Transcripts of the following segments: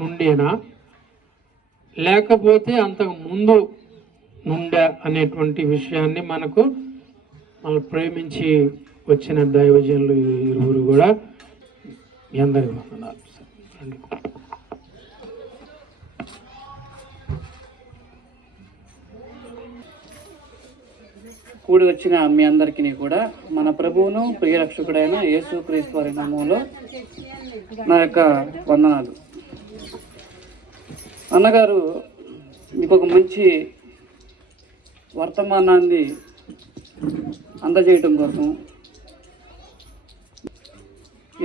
నుండేనా లేకపోతే అంతకు ముందు నుండా అనేటువంటి విషయాన్ని మనకు మనం ప్రేమించి వచ్చిన దైవజనులు ఇరువురు కూడా మీ అందరికీ వందనాలు. కూడి వచ్చిన మీ అందరికీ కూడా మన ప్రభువును ప్రియరక్షకుడైన యేసుక్రీస్తు వారి నామములో నా యొక్క వందనాలు. అన్నగారు మీకు ఒక మంచి వర్తమానాన్ని అందజేయటం కోసం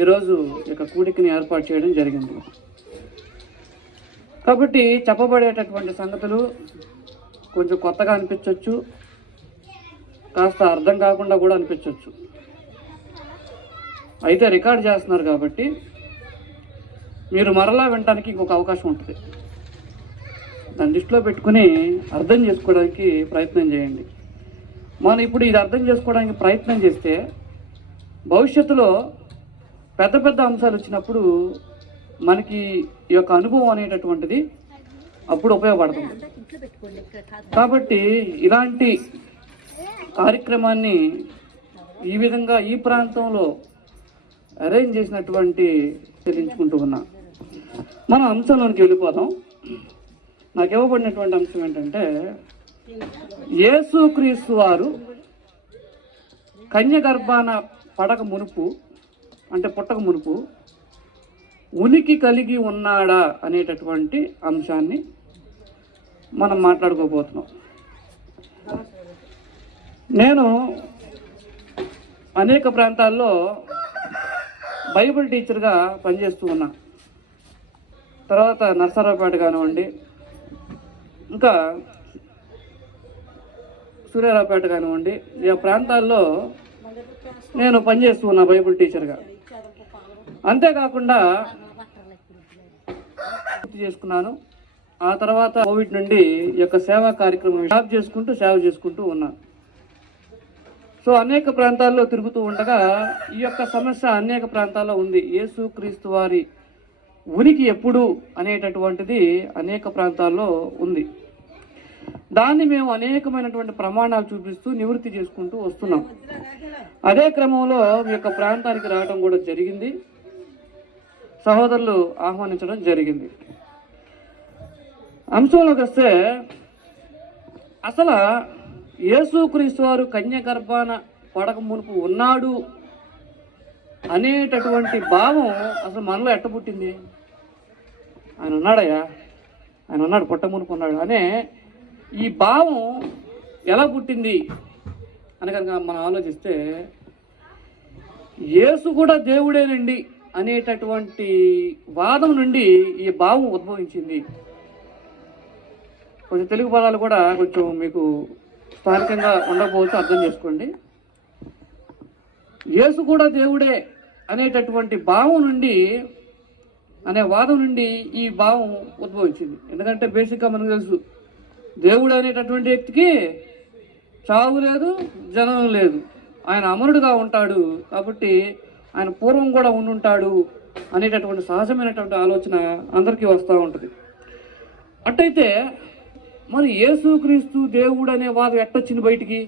ఈరోజు యొక్క కూడికని ఏర్పాటు చేయడం జరిగింది. కాబట్టి చెప్పబడేటటువంటి సంగతులు కొంచెం కొత్తగా అనిపించవచ్చు, కాస్త అర్థం కాకుండా కూడా అనిపించవచ్చు. అయితే రికార్డ్ చేస్తున్నారు కాబట్టి మీరు మరలా వినడానికి ఇంకొక అవకాశం ఉంటుంది. దాన్ని దృష్టిలో పెట్టుకుని అర్థం చేసుకోవడానికి ప్రయత్నం చేయండి. మనం ఇప్పుడు ఇది అర్థం చేసుకోవడానికి ప్రయత్నం చేస్తే భవిష్యత్తులో పెద్ద పెద్ద అంశాలు వచ్చినప్పుడు మనకి ఈ యొక్క అనుభవం అనేటటువంటిది అప్పుడు ఉపయోగపడుతుంది. కాబట్టి ఇలాంటి కార్యక్రమాన్ని ఈ విధంగా ఈ ప్రాంతంలో అరేంజ్ చేసినటువంటి చెల్లించుకుంటూ ఉన్నా. మనం అంశంలోనికి వెళ్ళిపోదాం. నాకు ఇవ్వబడినటువంటి అంశం ఏంటంటే, యేసుక్రీస్తు వారు కన్య గర్భాన పడక మునుపు, అంటే పుట్టక మునుపు ఉనికి కలిగి ఉన్నాడా అనేటటువంటి అంశాన్ని మనం మాట్లాడుకోబోతున్నాం. నేను అనేక ప్రాంతాల్లో బైబిల్ టీచర్గా పనిచేస్తూ ఉన్నా. తర్వాత నర్సరావుపేట కానివ్వండి, ఇంకా సూర్యారావుపేట కానివ్వండి, ఈ ప్రాంతాల్లో నేను పనిచేస్తూ ఉన్నా బైబిల్ టీచర్గా. అంతేకాకుండా పూర్తి చేసుకున్నాను. ఆ తర్వాత కోవిడ్ నుండి ఈ యొక్క సేవా కార్యక్రమం సేవ చేసుకుంటూ ఉన్నాను. సో అనేక ప్రాంతాల్లో తిరుగుతూ ఉండగా ఈ యొక్క సమస్య అనేక ప్రాంతాల్లో ఉంది. యేసుక్రీస్తు వారి ఉనికి ఎప్పుడు అనేటటువంటిది అనేక ప్రాంతాల్లో ఉంది. దాన్ని మేము అనేకమైనటువంటి ప్రమాణాలు చూపిస్తూ నివృత్తి చేసుకుంటూ వస్తున్నాం. అదే క్రమంలో మీ యొక్క ప్రాంతానికి రావడం కూడా జరిగింది. సహోదరులు ఆహ్వానించడం జరిగింది. అంశంలోకి వస్తే, అసలు యేసుక్రీస్తు వారు కన్య గర్భాన పడక మునుపు ఉన్నాడు అనేటటువంటి భావం అసలు మనలో ఎట్ట పుట్టింది? ఆయన ఉన్నాడయ్యా, ఆయన ఉన్నాడు, పుట్ట మునుపు ఉన్నాడు అనే ఈ భావం ఎలా పుట్టింది అని కనుక మనం ఆలోచిస్తే, యేసు కూడా దేవుడేనండి అనేటటువంటి వాదం నుండి ఈ భావం ఉద్భవించింది. కొంచెం తెలుగు పదాలు కూడా కొంచెం మీకు స్థానికంగా ఉండకపోవచ్చు, అర్థం చేసుకోండి. యేసు కూడా దేవుడే అనేటటువంటి భావం నుండి, అనే వాదం నుండి ఈ భావం ఉద్భవించింది. ఎందుకంటే బేసిక్గా మనకు తెలుసు, దేవుడు అనేటటువంటి వ్యక్తికి చావు లేదు, జనం లేదు. ఆయన అమరుడుగా ఉంటాడు కాబట్టి ఆయన పూర్వం కూడా ఉండుంటాడు అనేటటువంటి సహజమైనటువంటి ఆలోచన అందరికీ వస్తూ ఉంటుంది. అట్టయితే మరి యేసుక్రీస్తు దేవుడు అనే వాదం ఎట్టొచ్చింది బయటికి?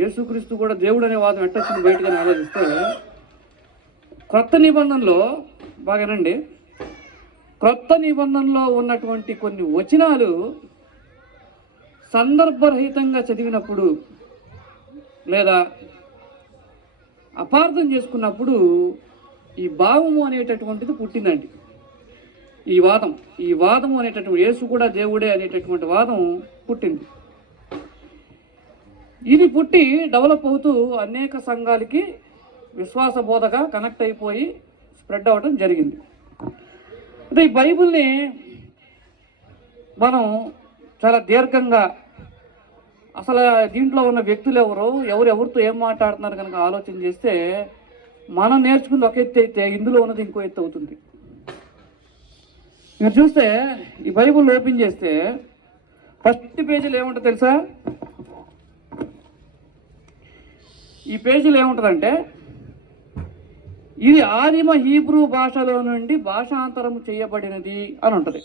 యేసుక్రీస్తు కూడా దేవుడు అనే వాదం ఎట్టొచ్చింది బయటికి అని ఆలోచిస్తే, క్రొత్త నిబంధనలో బాగానండి, క్రొత్త నిబంధనలో ఉన్నటువంటి కొన్ని వచనాలు సందర్భరహితంగా చదివినప్పుడు లేదా అపార్థం చేసుకున్నప్పుడు ఈ భావము అనేటటువంటిది పుట్టిందండి. ఈ వాదము అనేటటువంటి యేసు కూడా దేవుడే అనేటటువంటి వాదం పుట్టింది. ఇది పుట్టి డెవలప్ అవుతూ అనేక సంఘాలకి విశ్వాస బోధగా కనెక్ట్ అయిపోయి స్ప్రెడ్ అవ్వడం జరిగింది. అంటే ఈ బైబిల్ని మనం చాలా దీర్ఘంగా, అసలు దీంట్లో ఉన్న వ్యక్తులు ఎవరెవరితో ఏం మాట్లాడుతున్నారు కనుక ఆలోచన చేస్తే, మనం నేర్చుకుంది ఒక ఎత్తు అయితే ఇందులో ఉన్నది ఇంకో ఎత్తు అవుతుంది. మీరు చూస్తే ఈ బైబిల్ ఓపెన్ చేస్తే ఫస్ట్ పేజీలో ఏముంటుంది తెలుసా? ఈ పేజీలో ఏముంటుందంటే, ఇది ఆదిమ హీబ్రూ భాషలో నుండి భాషాంతరం చేయబడినది అని ఉంటుంది.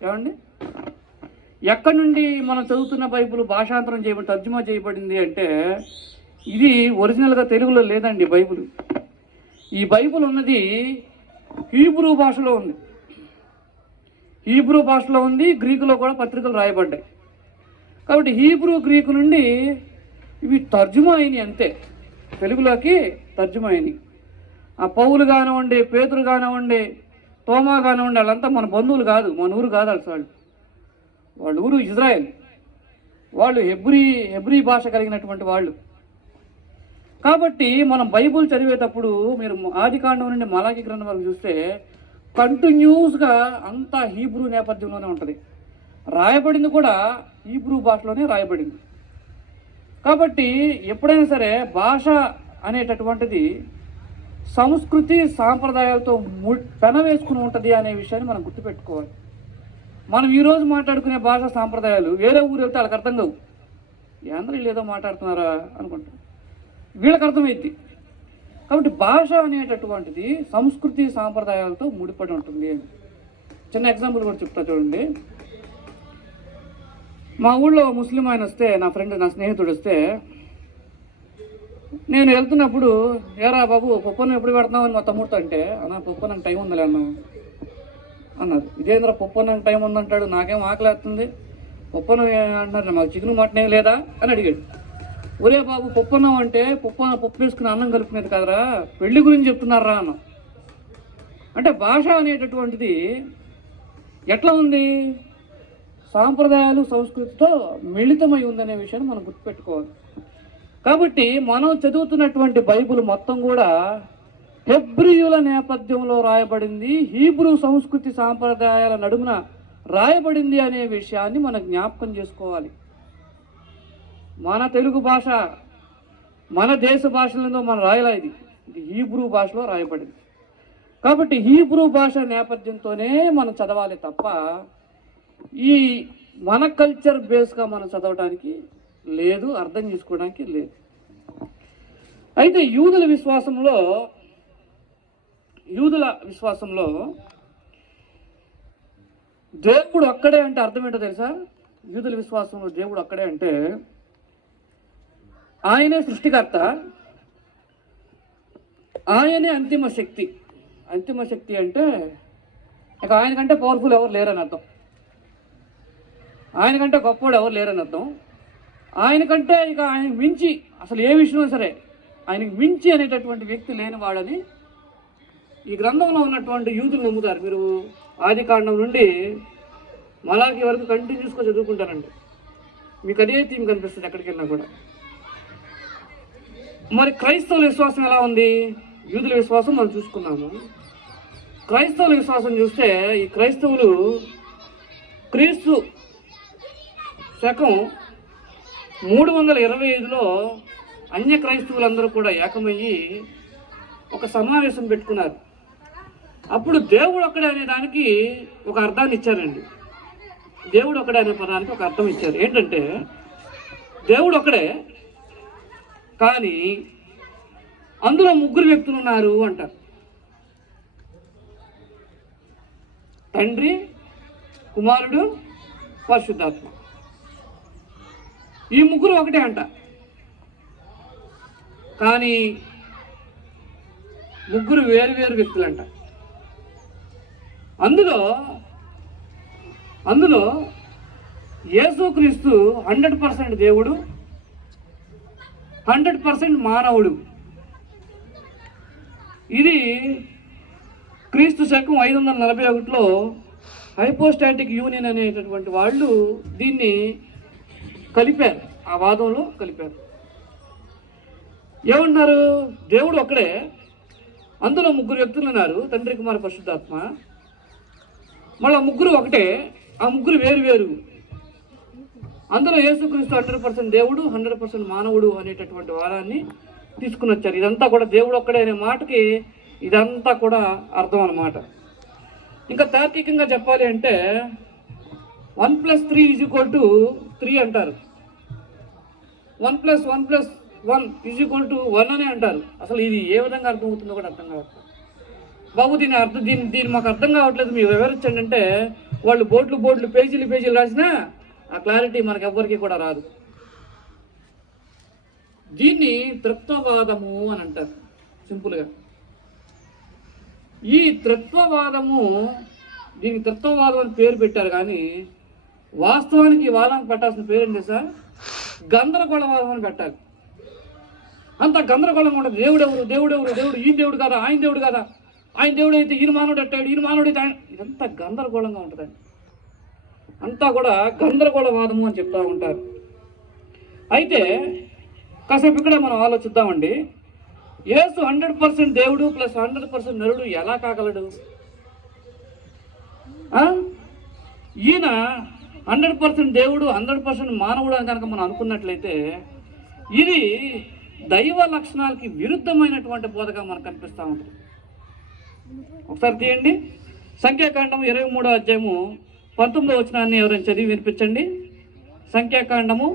ఏమండి, ఎక్కడి నుండి మనం చదువుతున్న బైబిల్ భాషాంతరం చేయబడి తర్జుమా చేయబడింది అంటే ఇది ఒరిజినల్గా తెలుగులో లేదండి. బైబిల్, ఈ బైబిల్ ఉన్నది హీబ్రూ భాషలో ఉంది. హీబ్రూ భాషలో ఉంది, గ్రీకులో కూడా పత్రికలు రాయబడ్డాయి. కాబట్టి హీబ్రూ గ్రీకు నుండి ఇవి తర్జుమా అయినాయి, అంతే తెలుగులోకి తర్జుమా అయినాయి. ఆ పౌలు కానివ్వండి, పేతురు కానివ్వండి, తోమా కానివ్వండి, వాళ్ళంతా మన బంధువులు కాదు, మన ఊరు కాదు అసలు. వాళ్ళ ఊరు ఇజ్రాయెల్, వాళ్ళు హెబ్రీ భాష కలిగినటువంటి వాళ్ళు. కాబట్టి మనం బైబుల్ చదివేటప్పుడు మీరు ఆదికాండం నుండి మలాకి గ్రంథం వరకు చూస్తే కంటిన్యూస్గా అంతా హీబ్రూ నేపథ్యంలోనే ఉంటుంది. రాయబడింది కూడా హీబ్రూ భాషలోనే రాయబడింది. కాబట్టి ఎప్పుడైనా సరే భాష అనేటటువంటిది సంస్కృతి సాంప్రదాయాలతో పెనవేసుకుని ఉంటుంది అనే విషయాన్ని మనం గుర్తుపెట్టుకోవాలి. మనం ఈరోజు మాట్లాడుకునే భాష సాంప్రదాయాలు వేరే ఊరు వెళ్తే వాళ్ళకి అర్థం కావు. అందరూ వీళ్ళు ఏదో మాట్లాడుతున్నారా అనుకుంటాం, వీళ్ళకి అర్థమైద్ది. కాబట్టి భాష అనేటటువంటిది సంస్కృతి సాంప్రదాయాలతో ముడిపడి ఉంటుంది. చిన్న ఎగ్జాంపుల్ కూడా చెప్తా చూడండి. మా ఊళ్ళో ముస్లిం ఆయన వస్తే, నా ఫ్రెండ్, నా స్నేహితుడు వస్తే, నేను వెళ్తున్నప్పుడు ఏరా బాబు పప్పును ఎప్పుడు పెడుతున్నావు అని మా తమ్ముడితో అంటే, అన్న పప్పు నాకు టైం ఉందిలే అన్న అన్నారు. ఇదేంద్ర పప్పు నాకు టైం ఉందంటాడు, నాకేం ఆకలేస్తుంది, పప్పును అంటున్నారు, మాకు చికెన్ మటన్ ఏం లేదా అని అడిగాడు. ఒరే బాబు పప్పు అన్నావు అంటే పప్పు వేసుకుని అన్నం కలుపుకునేది కదరా, పెళ్లి గురించి చెప్తున్నారా అన్న. అంటే భాష అనేటటువంటిది ఎట్లా ఉంది, సాంప్రదాయాలు సంస్కృతితో మిళితమై ఉందనే విషయాన్ని మనం గుర్తుపెట్టుకోవాలి. కాబట్టి మనం చదువుతున్నటువంటి బైబిల్ మొత్తం కూడా హెబ్రీయుల నేపథ్యంలో రాయబడింది, హీబ్రూ సంస్కృతి సాంప్రదాయాల నడుమున రాయబడింది అనే విషయాన్ని మనం జ్ఞాపకం చేసుకోవాలి. మన తెలుగు భాష, మన దేశ భాషలలో మనం రాయలే, ఇది హీబ్రూ భాషలో రాయబడింది. కాబట్టి హీబ్రూ భాష నేపథ్యంతోనే మనం చదవాలి తప్ప ఈ మన కల్చర్ బేస్గా మనం చదవడానికి లేదు, అర్థం చేసుకోవడానికి లేదు. అయితే యూదుల విశ్వాసంలో దేవుడు ఒక్కడే అంటే అర్థం ఏంటో తెలుసా? యూదుల విశ్వాసంలో దేవుడు ఒక్కడే అంటే ఆయనే సృష్టికర్త, ఆయనే అంతిమ శక్తి. అంతిమ శక్తి అంటే ఇక ఆయనకంటే పవర్ఫుల్ ఎవరు లేరని అర్థం, ఆయనకంటే గొప్పవాడు ఎవరు లేరని అర్థం. ఆయనకంటే ఇక ఆయనకు మించి అసలు ఏ విషయంలో సరే ఆయనకు మించి అనేటటువంటి వ్యక్తి లేనివాడని ఈ గ్రంథంలో ఉన్నటువంటి యూదులు నమ్ముతారు. మీరు ఆదికాండం నుండి మలాకి వరకు కంటిన్యూస్గా చదువుకుంటారండి, మీకు అదే థీమ్ కనిపిస్తుంది ఎక్కడికి వెళ్ళినా కూడా. మరి క్రైస్తవుల విశ్వాసం ఎలా ఉంది? యూదుల విశ్వాసం మనం చూసుకున్నాము. క్రైస్తవుల విశ్వాసం చూస్తే ఈ క్రైస్తవులు క్రీస్తు శకం 325లో అన్య క్రైస్తవులందరూ కూడా ఏకమయ్యి ఒక సమావేశం పెట్టుకున్నారు. అప్పుడు దేవుడు ఒక్కడే అనే దానికి ఒక అర్థాన్ని ఇచ్చారండి. దేవుడు ఒక్కడే అనే పదానికి ఒక అర్థం ఇచ్చారు. ఏంటంటే దేవుడు ఒక్కడే కానీ అందులో ముగ్గురు వ్యక్తులు ఉన్నారు అంటారు. తండ్రి, కుమారుడు, పరిశుద్ధాత్మ. ఈ ముగ్గురు ఒకటే అంట, కానీ ముగ్గురు వేరు వేరు వ్యక్తులంట. అందులో యేసుక్రీస్తు 100% దేవుడు, 100% మానవుడు. ఇది క్రీస్తు శకం 541లో హైపోస్టాటిక్ యూనియన్ అనేటటువంటి వాళ్ళు దీన్ని కలిపారు, ఆ వాదంలో కలిపారు. ఏమంటున్నారు? దేవుడు ఒక్కడే, అందులో ముగ్గురు వ్యక్తులు ఉన్నారు, తండ్రి, కుమార, పరిశుద్ధాత్మ. మళ్ళీ ముగ్గురు ఒకటే, ఆ ముగ్గురు వేరు వేరు. అందులో యేసుక్రీస్తు 100% దేవుడు, 100% మానవుడు అనేటటువంటి వారాన్ని తీసుకుని వచ్చారు. ఇదంతా కూడా దేవుడు ఒక్కడే అనే మాటకి ఇదంతా కూడా అర్థం అన్నమాట. ఇంకా తార్కికంగా చెప్పాలి అంటే 1+3 = 3 అంటారు. 1+1+3 1 అని అంటారు. అసలు ఇది ఏ విధంగా అర్థమవుతుందో కూడా అర్థం కావట్లేదు. బాబు దీన్ని మాకు అర్థం కావట్లేదు, మీరు వివరించండి అంటే వాళ్ళు బోర్డులు పేజీలు రాసినా ఆ క్లారిటీ మనకు ఎవ్వరికి కూడా రాదు. దీన్ని త్రిత్వవాదము అని అంటారు సింపుల్గా. ఈ త్రిత్వవాదము, దీనికి త్రిత్వవాదం అని పేరు పెట్టారు, కానీ వాస్తవానికి ఈ వాదానికి పెట్టాల్సిన పేరు ఏంటి సార్? గందరగోళవాదం అని పెట్టాలి. అంత గందరగోళంగా ఉంటుంది. దేవుడు ఈ దేవుడు కాదా, ఆయన దేవుడు కాదా, ఆయన దేవుడు అయితే ఈయన మానవుడు అట్టాడు, ఈయన మానవుడు అయితే ఆయన, ఇదంతా గందరగోళంగా ఉంటుందండి. అంతా కూడా గందరగోళవాదము అని చెప్తూ ఉంటారు. అయితే కాసేపు ఇక్కడే మనం ఆలోచిద్దామండి. యేసు 100% దేవుడు ప్లస్ 100% నరుడు ఎలా కాగలడు? ఈయన 100% దేవుడు 100% మానవుడు అని కనుక మనం అనుకున్నట్లయితే ఇది దైవ లక్షణాలకి విరుద్ధమైనటువంటి బోధగా మనకు కనిపిస్తూ ఉంటుంది. ఒకసారి తీయండి, సంఖ్యాకాండము 23వ అధ్యాయము 19వ వచనాన్ని ఎవరైనా చదివి వినిపించండి. సంఖ్యాకాండము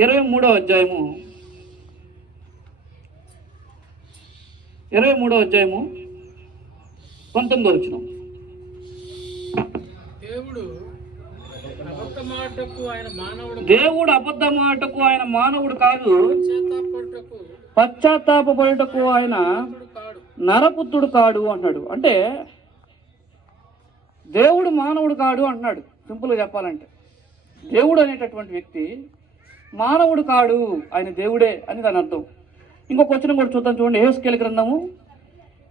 23వ అధ్యాయము 19వ వచనం. దేవుడు అబద్ధమాటకు ఆయన మానవుడు కాదు, పశ్చాత్తాపడుటకు ఆయన నరపుత్రుడు కాడు అంటున్నాడు. అంటే దేవుడు మానవుడు కాడు అంటున్నాడు. సింపుల్గా చెప్పాలంటే దేవుడు అనేటటువంటి వ్యక్తి మానవుడు కాడు, ఆయన దేవుడే అని దాని అర్థం. ఇంకొక వచనం కూడా చూద్దాం, చూడండి. యెహెజ్కేలు గ్రంథము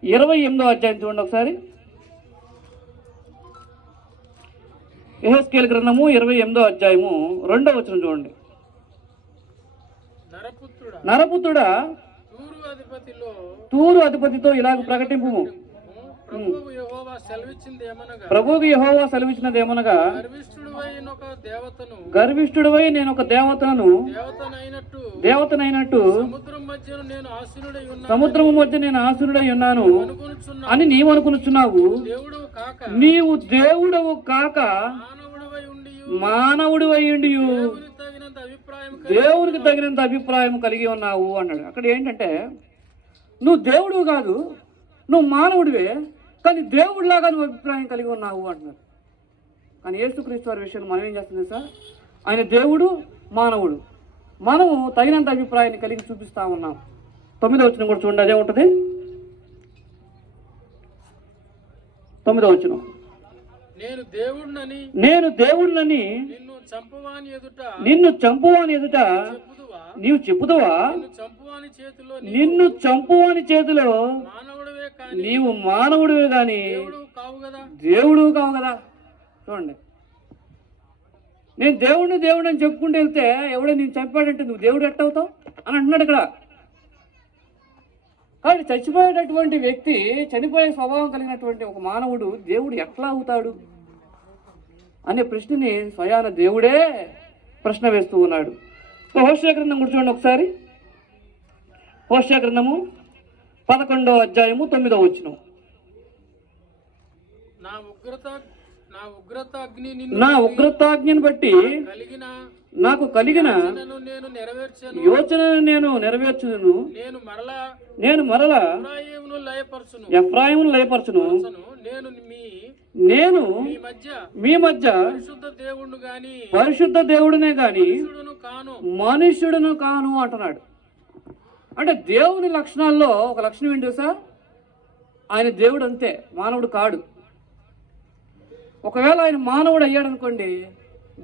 28వ అధ్యాయం చూడండి ఒకసారి. యెహెజ్కేలు గ్రంథము 28వ అధ్యాయము 2వ వచనం చూడండి. నరపుత్రుడా, తూరు అధిపతితో ఇలాగ ప్రకటింపు, ప్రభువుకు యెహోవా సెలవిచ్చినదేమనగా, గర్విష్ఠుడవై నేను ఒక దేవతనైనట్టు సముద్రము మధ్య నేను ఆసీనుడై ఉన్నాను అని నీవు అనుకునుచున్నావు. నీవు దేవుడవు కాక మానవుడు అయ్యుండి దేవునికి తగినంత అభిప్రాయం కలిగి ఉన్నావు అన్నాడు. అక్కడ ఏంటంటే నువ్వు దేవుడు కాదు, నువ్వు మానవుడివే, కానీ దేవుడిలాగా నువ్వు అభిప్రాయం కలిగి ఉన్నావు అంటున్నారు. కానీ యేసుక్రీస్తు వారి విషయంలో మనం ఏం చేస్తుంది సార్? ఆయన దేవుడు, మానవుడు, మనము తగినంత అభిప్రాయాన్ని కలిగి చూపిస్తూ ఉన్నాం. 9వ వచనం కూడా చూడండి, అదే ఉంటుంది. 9వ వచనం. నేను దేవుడినని నిన్ను చంపువాని ఎదుట నీవు చెప్పుదువా? నిన్ను చంపువాని చేతిలో నీవు మానవుడివే గాని దేవుడు కావు కదా. చూడండి, నేను దేవుడిని అని చెప్పుకుంటూ వెళ్తే ఎవడో నేను చంపాడంటే నువ్వు దేవుడు ఎట్టవుతావు అని అంటున్నాడు ఇక్కడ. కానీ చచ్చిపోయేటటువంటి వ్యక్తి, చనిపోయే స్వభావం కలిగినటువంటి ఒక మానవుడు దేవుడు ఎట్లా అవుతాడు అనే ప్రశ్నని స్వయాన దేవుడే ప్రశ్న వేస్తూ ఉన్నాడు. హోషేయ గ్రంథం కూడా చూడండి ఒకసారి. హోషేయ గ్రంథము 11వ అధ్యాయము 9వ వచనం. నా ఉగ్రతాగ్నిని బట్టి నాకు కలిగిన యోచనను నేను నెరవేర్చును. నేను మరలా ఎఫ్రాయిమును లయపరచును. నేను మీ మధ్య పరిశుద్ధ దేవుడునే గాని మనుష్యుడును కాను అంటున్నాడు. అంటే దేవుని లక్షణాల్లో ఒక లక్షణం ఏంటి సార్? ఆయన దేవుడు అంతే, మానవుడు కాడు. ఒకవేళ ఆయన మానవుడు అయ్యాడు అనుకోండి,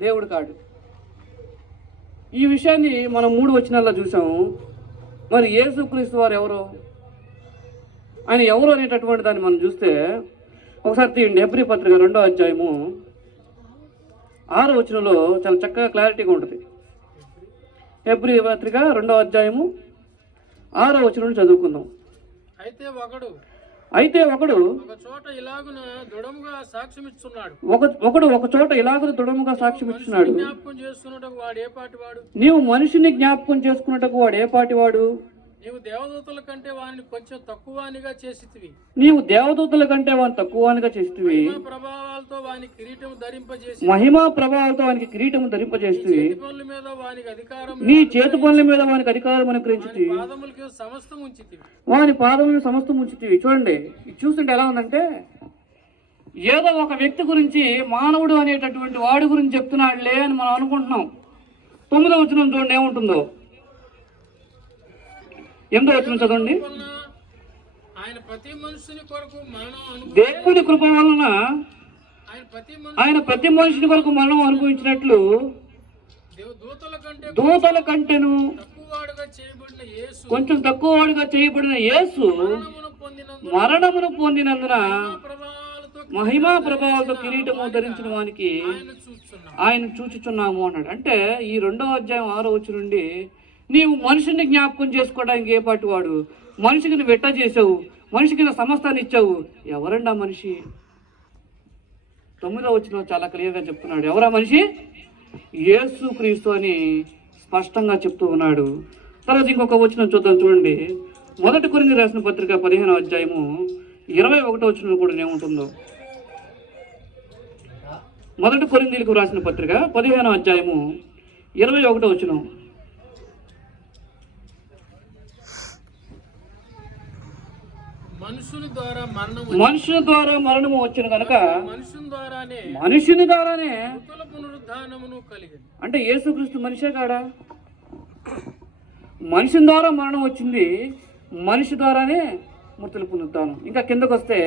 దేవుడు కాడు. ఈ విషయాన్ని మనం 3 వచనాల్లో చూసాము. మరి యేసుక్రీస్తు వారు ఎవరు, ఆయన ఎవరు అనేటటువంటి దాన్ని మనం చూస్తే ఒకసారి తీయండి. హెబ్రీ పత్రిక 2వ అధ్యాయము 6వ వచనంలో చాలా చక్కగా క్లారిటీగా ఉంటుంది. హెబ్రీ పత్రిక 2వ అధ్యాయము 6వ వచనం చదువుకుందాం. అయితే ఒకడు ఒక చోట ఇలాగున దృఢముగా సాక్ష్యం ఇస్తున్నాడు. నీవు మనిషిని జ్ఞాపకం చేసుకున్నటకు వాడు ఏ పాటివాడు? నీవు దేవదూతల కంటే వారిని తక్కువనిగా చేసితివి. వానికి కిరీటం ధరింపజేసి మహిమా ప్రభావాలతో వానికి కిరీటం ధరింపజేసి పనుల మీద వానికి అధికారం నీ చేతి పనుల మీద వానికి అధికారం అనుగ్రహించి పాదములకి సమస్తం ఉంచితివి. వాని పాదములను సమస్తం ఉంచితివి. చూడండి, ఇది చూస్తుంటే ఎలా ఉందంటే ఏదో ఒక వ్యక్తి గురించి, మానవుడు అనేటటువంటి వాడి గురించి చెప్తున్నాడులే అని మనం అనుకుంటున్నాం. 9వ వచనం చూడండి ఏముంటుందో. 8వ వచనం చదవండి. ఆయన ప్రతి మనుషుని కొరకు మరణం దేవుని కృప వలన ఆయన ప్రతి మనుషుని కొరకు మరణం అనుభవించినట్లు దూతల కంటేను కొంచెం తక్కువ వాడుగా చేయబడిన యేసు మరణమును పొందినందున మహిమా ప్రభావాలతో కిరీటము ధరించిన వానికి ఆయన చూచుచున్నాము అన్నాడు. అంటే ఈ 2వ అధ్యాయం 6వ వచనం నుండి నీవు మనుషుని జ్ఞాపకం చేసుకోవడానికి ఏ పాటి వాడు, మనిషికి నువ్వు ఎట్టా చేసావు, మనిషికి నా సమస్తాన్ని ఇచ్చావు, ఎవరండి ఆ మనిషి? 9వ వచనం చాలా క్లియర్గా చెప్తున్నాడు. ఎవరా మనిషి? యేసు క్రీస్తు అని స్పష్టంగా చెప్తూ ఉన్నాడు. తర్వాత ఇంకొక వచనం చూద్దాం చూడండి. 1 కొరింథీయులకు రాసిన పత్రిక 15వ అధ్యాయము 21వ వచనం కూడా ఏముంటుందో. 1 కొరింథీయులకు రాసిన పత్రిక 15వ అధ్యాయము 21వ వచనం. మనుషుల ద్వారా మరణము వచ్చిన కనుక మనుషుని ద్వారానే అంటే యేసుక్రీస్తు మనిషే కాడా? మనిషి ద్వారా మరణం వచ్చింది, మనిషి ద్వారానే మృతుల పునరుద్ధానం. ఇంకా కిందకు వస్తే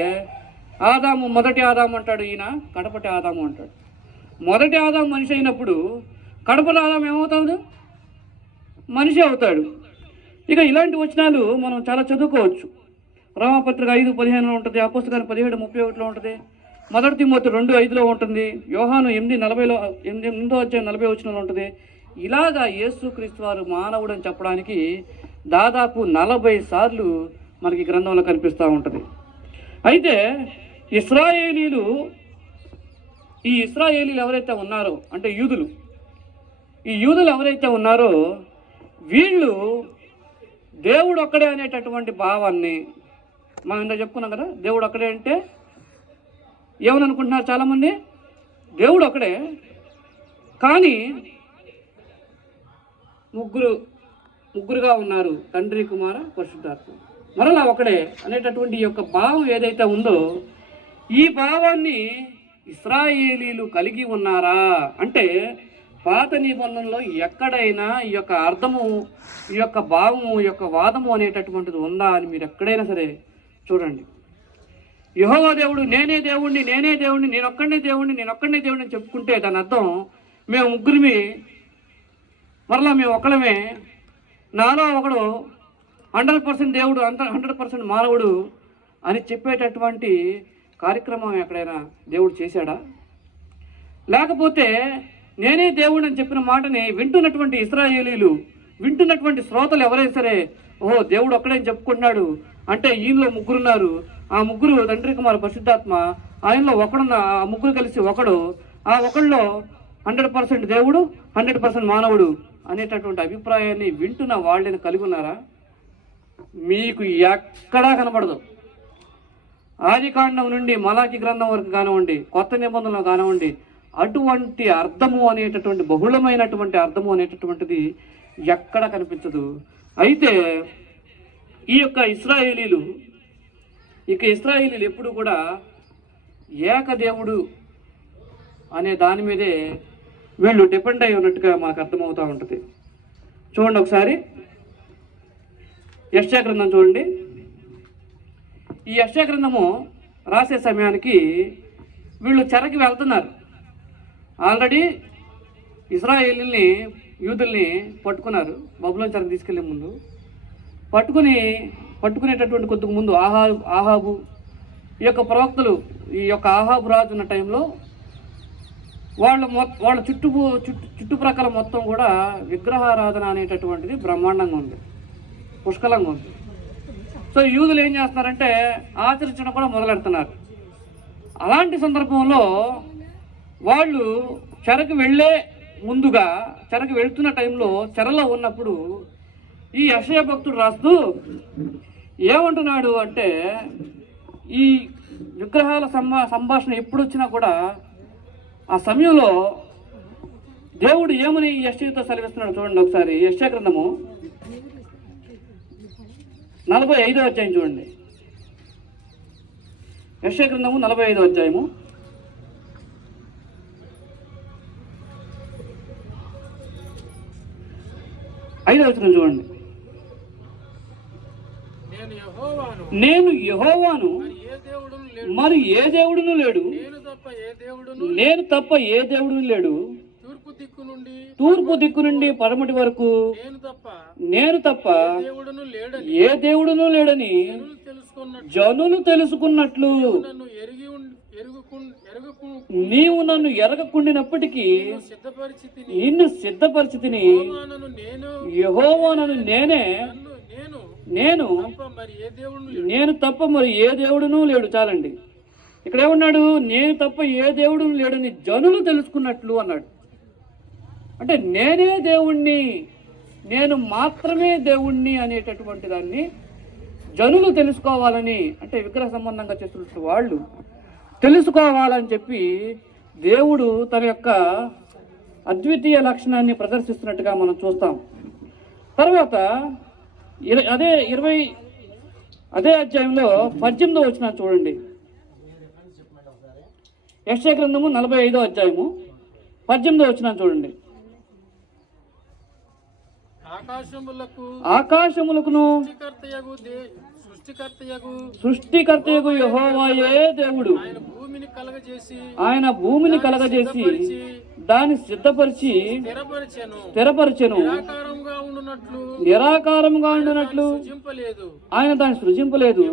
ఆదాము మొదటి ఆదాము అంటాడు, ఈయన కడపటి ఆదాము అంటాడు. మొదటి ఆదాము మనిషి అయినప్పుడు కడపటి ఆదాము ఏమవుతాడు? మనిషి అవుతాడు. ఇక ఇలాంటి వచనాలు మనం చాలా చదువుకోవచ్చు. రోమాపత్రిక 5:15లో ఉంటుంది, అపోస్తలుల 17:31లో ఉంటుంది, 1 తిమోతి 2:5లో ఉంటుంది, యోహాను 8:40లో 8వ అధ్యాయం 40వ వచనంలో ఉంటుంది. ఇలాగా యేసుక్రీస్తు వారు మానవుడు అని చెప్పడానికి దాదాపు 40 సార్లు మనకి గ్రంథంలో కనిపిస్తూ ఉంటుంది. అయితే ఇస్రాయేలీలు ఎవరైతే ఉన్నారో అంటే యూదులు ఎవరైతే ఉన్నారో వీళ్ళు దేవుడు ఒక్కడే అనేటటువంటి భావాన్ని మనం ఇంత చెప్పుకున్నాం కదా. దేవుడు ఒక్కడే అంటే ఏమని అనుకుంటున్నారు చాలామంది? దేవుడు ఒక్కడే కానీ ముగ్గురుగా ఉన్నారు, తండ్రి, కుమార, పరిశుద్ధాత్మ, మరలా ఒకడే అనేటటువంటి ఈ యొక్క భావం ఏదైతే ఉందో ఈ భావాన్ని ఇశ్రాయేలీలు కలిగి ఉన్నారా అంటే పాత నిబంధనలో ఎక్కడైనా ఈ యొక్క అర్థము, ఈ యొక్క భావము, ఈ యొక్క వాదము అనేటటువంటిది ఉందా అని మీరు ఎక్కడైనా సరే చూడండి. యెహోవా దేవుడు నేనే దేవుణ్ణి, నేనొక్కడే దేవుణ్ణి అని చెప్పుకుంటే దాని అర్థం మేము ముగ్గురిమి, మరలా మేము ఒకళ్ళమే, నాలో ఒకడు 100% దేవుడు, 100% మానవుడు అని చెప్పేటటువంటి కార్యక్రమం ఎక్కడైనా దేవుడు చేశాడా? లేకపోతే నేనే దేవుడు అని చెప్పిన మాటని వింటున్నటువంటి ఇశ్రాయేలీలు, వింటున్నటువంటి శ్రోతలు ఎవరైనా సరే ఓహో దేవుడు ఒక్కడే అని చెప్పుకుంటున్నాడు అంటే ఈయనలో ముగ్గురున్నారు, ఆ ముగ్గురు తండ్రి, కుమార, పరిశుద్ధాత్మ, ఆయనలో ఒకడున్న, ఆ ముగ్గురు కలిసి ఒకడు, ఆ ఒకళ్ళలో 100% దేవుడు, 100% మానవుడు అనేటటువంటి అభిప్రాయాన్ని వింటున్న వాళ్ళని కలిగి ఉన్నారా? మీకు ఎక్కడా కనపడదు. ఆదికాండం నుండి మలాకి గ్రంథం వరకు కానివ్వండి, కొత్త నిబంధనలు కానివ్వండి, అటువంటి అర్థము అనేటటువంటి బహుళమైనటువంటి అర్థము అనేటటువంటిది ఎక్కడ కనిపించదు. అయితే ఈ యొక్క ఇశ్రాయేలీలు ఎప్పుడు కూడా ఏకదేవుడు అనే దాని మీదే వీళ్ళు డిపెండ్ అయి ఉన్నట్టుగా మాకు అర్థమవుతూ ఉంటుంది. చూడండి ఒకసారి యెషయా గ్రంథం చూడండి. ఈ యెషయా గ్రంథము రాసే సమయానికి వీళ్ళు చెరకి వెళ్తున్నారు. ఆల్రెడీ ఇశ్రాయేలీల్ని, యూదుల్ని పట్టుకున్నారు బబులోను చెరకు తీసుకెళ్లే ముందు. పట్టుకునేటటువంటి కొద్దిగా ముందు ఆహాబు ఈ యొక్క ప్రవక్తలు, ఈ యొక్క ఆహాబు రాజు ఉన్న టైంలో వాళ్ళ చుట్టుప్రక్కల మొత్తం కూడా విగ్రహారాధన అనేటటువంటిది బ్రహ్మాండంగా ఉంది, పుష్కలంగా ఉంది. సో యూదులు ఏం చేస్తున్నారంటే ఆచరించడం కూడా మొదలెడుతున్నారు. అలాంటి సందర్భంలో వాళ్ళు చెరకు వెళ్తున్న టైంలో చెరలో ఉన్నప్పుడు ఈ యెషయా భక్తుడు రాస్తూ ఏమంటున్నాడు అంటే ఈ విగ్రహాల సంభాషణ ఎప్పుడు వచ్చినా కూడా ఆ సమయంలో దేవుడు ఏమని యెషయాతో సెలవిస్తున్నాడు చూడండి ఒకసారి. యెషయా గ్రంథము 45వ అధ్యాయం చూడండి. యెషయా గ్రంథము 45వ అధ్యాయము 5వ వచనం చూడండి. నేను యెహోవాను, మరి ఏ దేవుడును లేడు, నేను తప్ప ఏ దేవుడును లేడు. తూర్పు దిక్కు నుండి పడమటి వరకు నేను తప్ప ఏ దేవుడును లేడని జనులు తెలుసుకున్నట్లు నీవు నన్ను ఎరగకుండినప్పటికీ నిన్ను సిద్ధపరిచితిని. యెహోవాను నేను తప్ప మరి ఏ దేవుడును లేడు. చాలండి. ఇక్కడ ఏమన్నాడు? నేను తప్ప ఏ దేవుడును లేడని జనులు తెలుసుకున్నట్లు అన్నాడు. అంటే నేనే దేవుణ్ణి, నేను మాత్రమే దేవుణ్ణి అనేటటువంటి దాన్ని జనులు తెలుసుకోవాలని, అంటే విగ్రహ సంబంధంగా చేస్తున్న వాళ్ళు తెలుసుకోవాలని చెప్పి దేవుడు తన యొక్క అద్వితీయ లక్షణాన్ని ప్రదర్శిస్తున్నట్టుగా మనం చూస్తాం. తర్వాత అదే అధ్యాయంలో 18వ వచనం చూడండి. యెషయా గ్రంథము 45వ అధ్యాయము 18వ వచనం చూడండి. ఆకాశములకును సృష్టికర్తయగు యెహోవాయే దేవుడు. ఆయన భూమిని కలగజేసి దాన్ని సిద్ధపరిచి స్థిరపరిచెను. నిరాకారముగా ఉండునట్లు ఆయన దాన్ని సృజింపలేదు,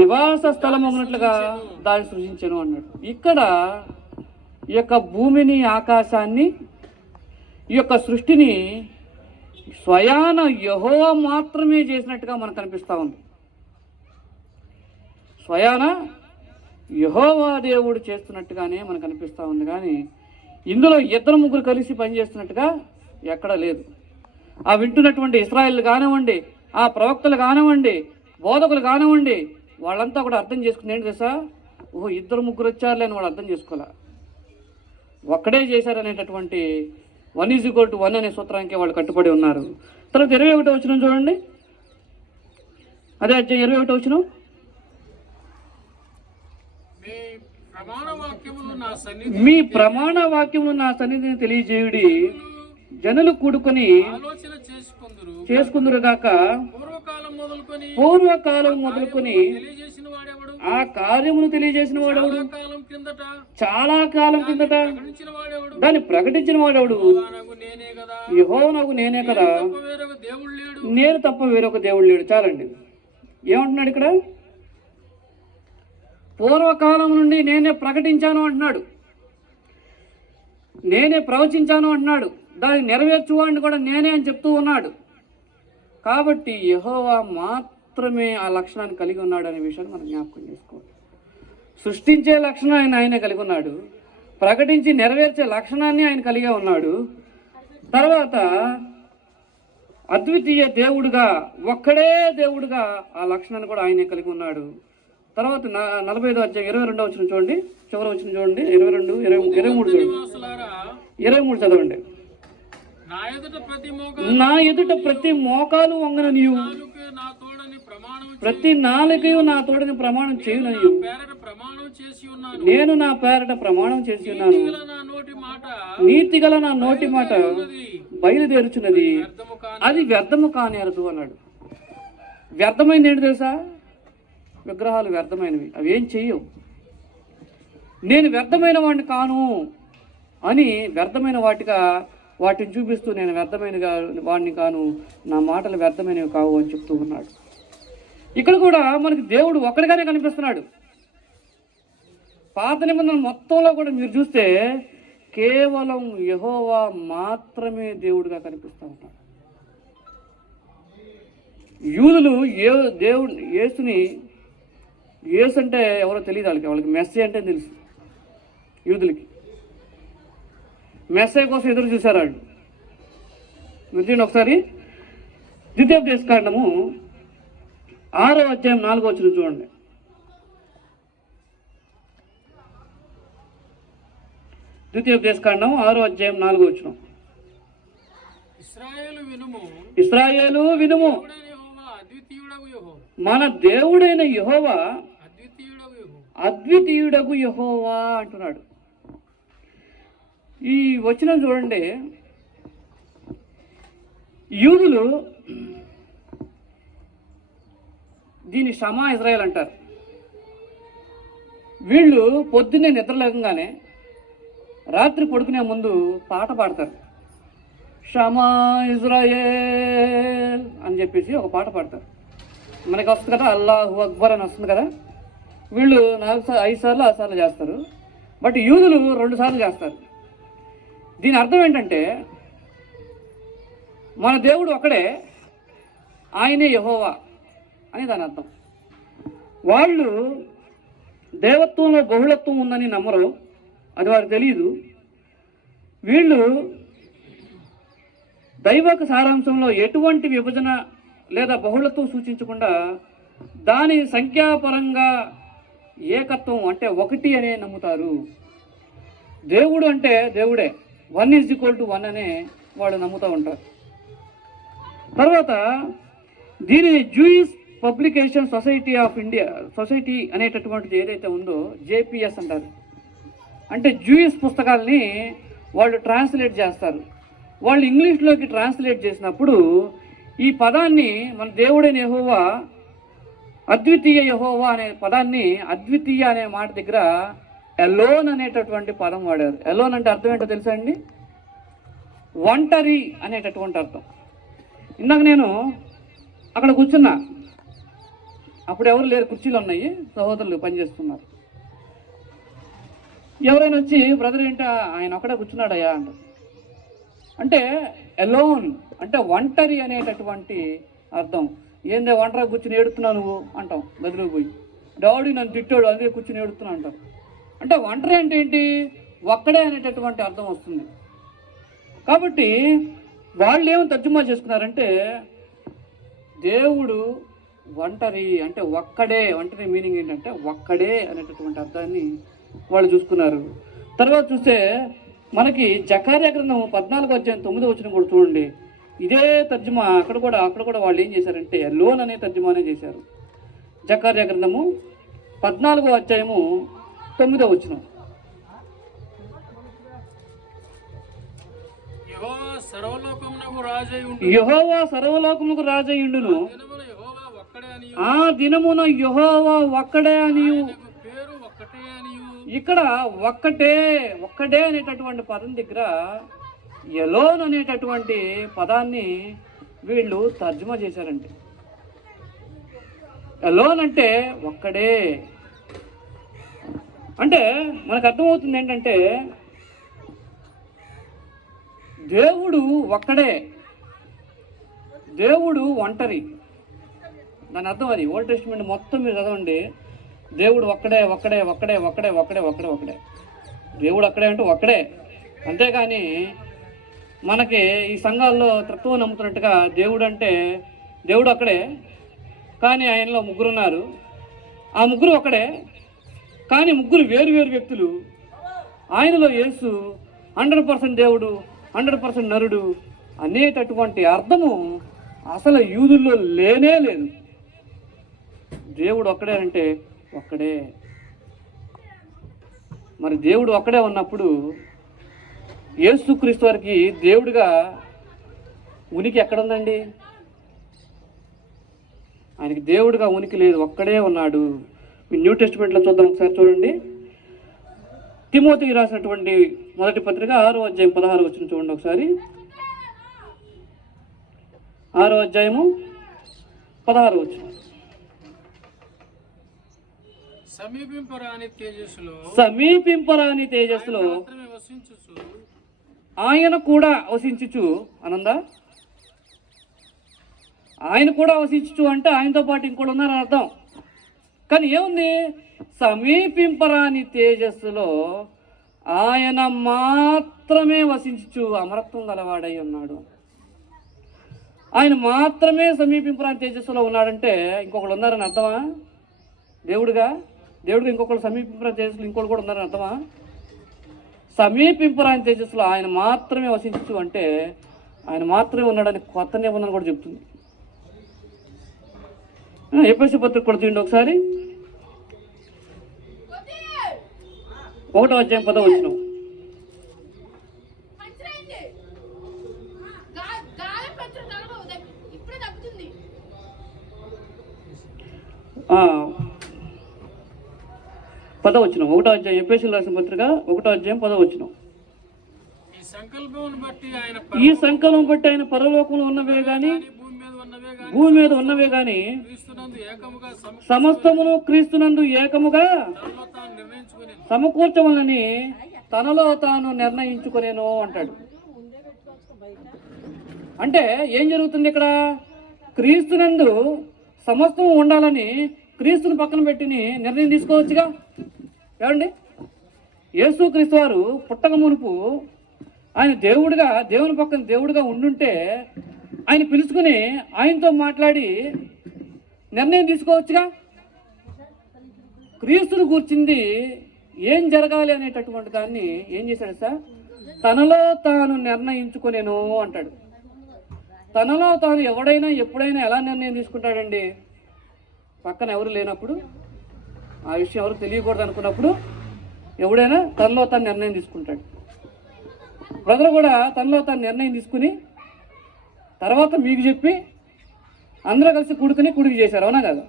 నివాస స్థలమగునట్లుగా దాన్ని సృజించెను అన్నాడు. ఇక్కడ ఈ యొక్క భూమిని, ఆకాశాన్ని, ఈ యొక్క సృష్టిని స్వయాన యెహోవా మాత్రమే చేసినట్టుగా మనకు కనిపిస్తూ ఉంది. స్వయాన యెహోవా దేవుడు చేస్తున్నట్టుగానే మనకు కనిపిస్తూ ఉంది. కానీ ఇందులో ఇద్దరు ముగ్గురు కలిసి పనిచేస్తున్నట్టుగా ఎక్కడా లేదు. ఆ వింటున్నటువంటి ఇశ్రాయేలు కానివ్వండి, ఆ ప్రవక్తలు కానివ్వండి, బోధకులు కానివ్వండి, వాళ్ళంతా కూడా అర్థం చేసుకుంది ఏంటి తెలుసా? ఓహో, ఇద్దరు ముగ్గురు వచ్చారులే అని వాళ్ళు అర్థం చేసుకోలే. ఒక్కడే చేశారనేటటువంటి 1:1 అనే సూత్రానికి వాళ్ళు కట్టుబడి ఉన్నారు. తర్వాత 21వ వచనం చూడండి. అదే అధ్యాయం 21వ వచనం. మీ ప్రమాణ వాక్యములు నా సన్నిధిని తెలియజేయుడి, జనులు కూడుకొని చేసుకుందురు గాక. పూర్వకాలం మొదలుకొని ఆ కార్యమును తెలియజేసిన వాడెవడు? చాలా కాలం కిందట దాన్ని ప్రకటించిన వాడెవడు? యెహోవానగు నేనే కదా, నేను తప్ప వేరొక దేవుడు లేడు. చాలండి. ఏమంటున్నాడు ఇక్కడ? పూర్వకాలం నుండి నేనే ప్రకటించాను అంటున్నాడు, నేనే ప్రవచించాను అంటున్నాడు, దాన్ని నెరవేర్చువాడిని కూడా నేనే అని చెప్తూ ఉన్నాడు. కాబట్టి యెహోవా మాత్రమే ఆ లక్షణాన్ని కలిగి ఉన్నాడు అనే విషయాన్ని మనం జ్ఞాపకం చేసుకోవాలి. సృష్టించే లక్షణాన్ని ఆయన కలిగి ఉన్నాడు, ప్రకటించి నెరవేర్చే లక్షణాన్ని ఆయన కలిగే ఉన్నాడు. తర్వాత అద్వితీయ దేవుడుగా, ఒక్కడే దేవుడుగా ఆ లక్షణాన్ని కూడా ఆయనే కలిగి ఉన్నాడు. తర్వాత 45వ అధ్యాయం 22వ వచనం చూడండి, చివరి వచనం చూడండి. 22, 23 చూడండి. 23 చదవండి. నా ఎదుట ప్రతి మోకాలు వంగన నీవు, ప్రతి నాలుకయు నా తోడని ప్రమాణం చేయునయు, నేను నా పేరట ప్రమాణం చేసి ఉన్నాను. నీతిగల నా నోటి మాట బయలుదేరుచున్నది, అది వ్యర్థము కానేరదు అన్నాడు. వ్యర్థమైంది ఏంటి తెలుసా? విగ్రహాలు వ్యర్థమైనవి, అవి ఏం చెయ్యవు. నేను వ్యర్థమైన వాడిని కాను అని వ్యర్థమైన వాటిని చూపిస్తూ నేను వ్యర్థమైన వాడిని కాను, నా మాటలు వ్యర్థమైనవి కావు అని చెప్తూ ఉన్నాడు. ఇక్కడ కూడా మనకి దేవుడు ఒక్కడిగానే కనిపిస్తున్నాడు. పాత నిబంధన మొత్తంలో కూడా మీరు చూస్తే కేవలం యెహోవా మాత్రమే దేవుడిగా కనిపిస్తూ ఉన్నాడు. యూదులు యేసు అంటే ఎవరో తెలియదు వాళ్ళకి మెస్సీ అంటే తెలుసు. యూదులకి మెస్సీ కోసం ఎదురు చూశారు వాళ్ళు. వినండి ఒకసారి. ద్వితీయోపదేశకాండము 6వ అధ్యాయం 4వ వచనం చూడండి. ద్వితీయోపదేశకాండం 6వ అధ్యాయం 4వ వచనం. ఇశ్రాయేలు వినుము, ఇశ్రాయేలు వినుము, దేవుడైన యెహోవా అద్వితీయుడగు యెహోవా, మన దేవుడైన యెహోవా అద్వితీయుడగు యెహోవా. అద్వితీయుడగు యెహోవా అంటున్నాడు. ఈ వచనం చూడండి, యూదులు దీన్ని షమా ఇజ్రాయెల్ అంటారు. వీళ్ళు పొద్దున్నే నిద్రలేకంగానే రాత్రి పడుకునే ముందు పాట పాడతారు. షమా ఇజ్రాయేల్ అని చెప్పేసి ఒక పాట పాడతారు. మనకి వస్తుంది కదా, అల్లాహు అక్బర్ అని వస్తుంది కదా. వీళ్ళు 5 సార్లు 6 సార్లు చేస్తారు, బట్ యూదులు 2 సార్లు చేస్తారు. దీని అర్థం ఏంటంటే మన దేవుడు ఒక్కడే, ఆయనే యెహోవా అని దాని అర్థం. వాళ్ళు దేవత్వంలో బహుళత్వం ఉందని నమ్మరు, అది వారికి తెలియదు. వీళ్ళు దైవక సారాంశంలో ఎటువంటి విభజన లేదా బహుళత్వం సూచించకుండా దాని సంఖ్యాపరంగా ఏకత్వం అంటే 1 అనే నమ్ముతారు. దేవుడు అంటే దేవుడే, 1 అనే వాడు నమ్ముతూ ఉంటారు. తర్వాత దీనిని Jewish publication society of India society అనేటటువంటిది ఏదైతే ఉందో జేపీఎస్ అంటారు. అంటే జూయిష్ పుస్తకాలని వాళ్ళు ట్రాన్స్లేట్ చేస్తారు. వాళ్ళు ఇంగ్లీష్లోకి ట్రాన్స్లేట్ చేసినప్పుడు ఈ పదాన్ని మన దేవుడైన యెహోవా అద్వితీయ యెహోవా అనే పదాన్ని అద్వితీయ అనే మాట దగ్గర ఎలోన్ అనేటటువంటి పదం వాడారు. ఎలోన్ అంటే అర్థం ఏంటో తెలుసా అండి? ఒంటరి అనేటటువంటి అర్థం. ఇందాక నేను అక్కడ కూర్చున్నా, అప్పుడు ఎవరు లేరు, కుర్చీలు ఉన్నాయి, సహోదరులు పనిచేస్తున్నారు. ఎవరైనా వచ్చి బ్రదర్ ఏంటా ఆయన ఒక్కడే కూర్చున్నాడయ్యా అంటారు. అంటే ఎలోన్ అంటే ఒంటరి అనేటటువంటి అర్థం. ఏందే ఒంటరిగా కూర్చుని ఏడుతున్నావు నువ్వు అంటాం, గదిలోకి పోయి. డాడీ నన్ను తిట్టాడు అందుకే కూర్చుని ఏడుతున్నా అంటారు. అంటే ఒంటరి అంటే ఏంటి? ఒక్కడే అనేటటువంటి అర్థం వస్తుంది. కాబట్టి వాళ్ళు ఏమో తర్జుమా చేసుకున్నారంటే దేవుడు ఒంటరి అంటే ఒక్కడే, ఒంటరి మీనింగ్ ఏంటంటే ఒక్కడే అనేటటువంటి అర్థాన్ని వాళ్ళు చూసుకున్నారు. తర్వాత చూస్తే మనకి జకర్యా గ్రంథం 14వ అధ్యాయం 9వ వచనం కూడా చూడండి, ఇదే తర్జుమా అక్కడ కూడా వాళ్ళు ఏం చేశారంటే లోన్ అనే తర్జుమానే చేశారు. జకర్యా గ్రంథము 14వ అధ్యాయము 9వ వచనం. యెహోవా సర్వలోకమునకు రాజయ్యుండు, యెహోవా సర్వలోకమునకు రాజయ్యుండును, దినమున యెహోవా ఒక్కడే అనియు, ఆ దినమున యెహోవా ఒక్కడే అనియు. ఆయనకు పేరు ఒక్కటే అనియు. ఇక్కడ ఒక్కడే అనేటటువంటి పదం దగ్గర ఎలోన్ అనేటటువంటి పదాన్ని వీళ్ళు తర్జుమా చేశారండి. ఎలోన్ అంటే ఒక్కడే అంటే మనకు అర్థమవుతుంది ఏంటంటే దేవుడు ఒక్కడే, దేవుడు ఒంటరి. దాని అర్థం అది. ఓల్డ్ టెస్టిమెంట్ మొత్తం మీరు చదవండి, దేవుడు ఒక్కడే ఒక్కడే ఒక్కడే ఒక్కడే ఒక్కడే ఒక్కడే ఒక్కడే. దేవుడు ఒక్కడే అంటే ఒక్కడే. అంతేగాని మనకి ఈ సంఘాల్లో తత్వం నమ్ముతున్నట్టుగా దేవుడు ఒక్కడే కానీ ఆయనలో 3 ఉన్నారు, ఆ 3 ఒక్కడే కానీ 3 వేరు వ్యక్తులు. ఆయనలో యేసు 100% దేవుడు 100% నరుడు అనేటటువంటి అర్థము అసలు యూదుల్లో లేనే లేదు. దేవుడు ఒక్కడే అంటే ఒక్కడే. మరి దేవుడు ఒక్కడే ఉన్నప్పుడు యేసుక్రీస్తు వారికి దేవుడిగా ఉనికి ఎక్కడుందండి? ఆయనకి దేవుడిగా ఉనికి లేదు, ఒక్కడే ఉన్నాడు. మీ న్యూ టెస్టిమెంట్లో చూద్దాం ఒకసారి, చూడండి. తిమోతికి రాసినటువంటి మొదటి పత్రిక 6వ అధ్యాయం 16వ వచనం చూడండి ఒకసారి. 6వ అధ్యాయము 16వ వచనం. సమీపింపరాని తేజస్సులో ఆయన కూడా వసించుచు అనందా. ఆయన కూడా వసించుచు అంటే ఆయనతో పాటు ఇంకోటి ఉన్నారని అర్థం. కానీ ఏముంది? సమీపింపరాని తేజస్సులో ఆయన మాత్రమే వసించుచు అమరత్వం గలవాడై ఉన్నాడు. ఆయన మాత్రమే సమీపింపరాని తేజస్సులో ఉన్నాడంటే ఇంకొకళ్ళు ఉన్నారని అర్థమా? దేవుడిగా ఇంకొకళ్ళు సమీపింపరాని తేజస్సులో ఇంకోటి కూడా ఉన్నారని అర్థమా? సమీపింపరాని తేజస్సులో ఆయన మాత్రమే వసించు అంటే ఆయన మాత్రమే ఉన్నాడని కొత్త నిబంధన కూడా చెప్తుంది. ఎఫెసీ పత్రిక కూడా చూడండి ఒకసారి, 1వ అధ్యాయం 10వ వచనం. పదవచనం 1వ అధ్యాయం ఎఫెసీయులకు రాసిన పత్రిక 1వ అధ్యాయం 10వ వచనం. ఈ సంకల్పం బట్టి ఆయన పరలోకంలో ఉన్నవే గాని భూమి మీద ఉన్నవే గాని సమస్తమును క్రీస్తునందు ఏకముగా సమకూర్చవలని తనలో తాను నిర్ణయించుకునేను అంటాడు. అంటే ఏం జరుగుతుంది ఇక్కడ? క్రీస్తునందు సమస్తము ఉండాలని క్రీస్తుని పక్కన పెట్టి నిర్ణయం తీసుకోవచ్చుగా. ఏమండి, యేసుక్రీస్తు వారు పుట్టక మునుపు ఆయన దేవుడిగా, దేవుని పక్కన దేవుడిగా ఉండుంటే ఆయన పిలుచుకుని ఆయనతో మాట్లాడి నిర్ణయం తీసుకోవచ్చుగా. క్రీస్తుని కూర్చుంది ఏం జరగాలి అనేటటువంటి దాన్ని ఏం చేశాడు సార్? తనలో తాను నిర్ణయించుకునేను అంటాడు. తనలో తాను ఎవడైనా ఎప్పుడైనా ఎలా నిర్ణయం తీసుకుంటాడండి? పక్కన ఎవరు లేనప్పుడు, ఆ విషయం ఎవరు తెలియకూడదు అనుకున్నప్పుడు ఎవడైనా తనలో తాను నిర్ణయం తీసుకుంటాడు. బ్రదర్ కూడా తనలో తాను నిర్ణయం తీసుకుని తర్వాత మీకు చెప్పి అందరూ కలిసి కుడికి చేశారు, అవునా కదా?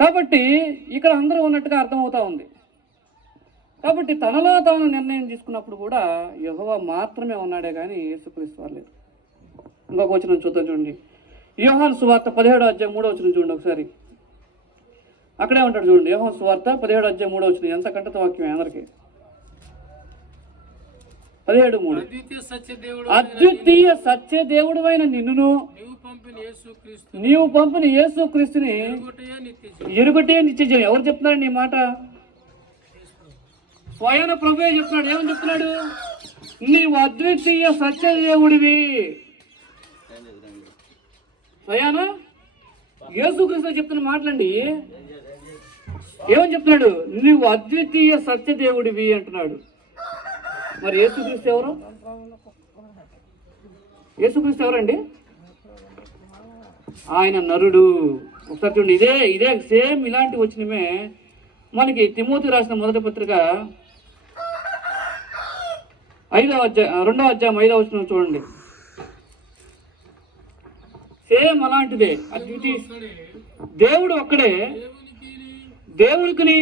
కాబట్టి ఇక్కడ అందరూ ఉన్నట్టుగా అర్థమవుతా ఉంది. కాబట్టి తనలో తాను నిర్ణయం తీసుకున్నప్పుడు కూడా యెహోవా మాత్రమే ఉన్నాడే కానీ యేసుక్రీస్తు వారు లేరు. ఇంకొక వచనం చూద్దాం చూడండి, యోహాను సువార్త 17వ అధ్యాయం 3వ వచనం చూడండి ఒకసారి. అక్కడే ఉంటాడు చూడండి, యోహాను సువార్త 17వ అధ్యాయం 3వ వచనం. ఎంత కంటత వాక్యమే అందరికీ. 17:3. అద్వితీయ సత్య దేవుడైన నిన్నును నీవు పంపిన యేసుక్రీస్తుని ఎరుగటే నిత్య జీవం. ఎవరు చెప్తున్నారండి ఈ మాట? స్వయం ప్రభువే చెప్తున్నాడు. ఏమని చెప్తున్నాడు? నీవు అద్వితీయ సత్య దేవుడివి. స్వయాన యేసుక్రీస్తు చెప్తున్న మాటలండి. ఏమని చెప్తున్నాడు? నువ్వు అద్వితీయ సత్య దేవుడివి అంటున్నాడు. మరి యేసుక్రీస్తు ఎవరు? యేసుక్రీస్తు ఎవరండి? ఆయన నరుడు. ఒకసారి చూడండి, ఇదే సేమ్ ఇలాంటి వచ్చినమే మనకి తిమోతి రాసిన మొదటి పత్రిక 2వ అధ్యాయం 5వ వచనం చూడండి. సేమ్ అలాంటిదే. అద్వితీయ దేవుడు ఒక్కడే, దేవుడికి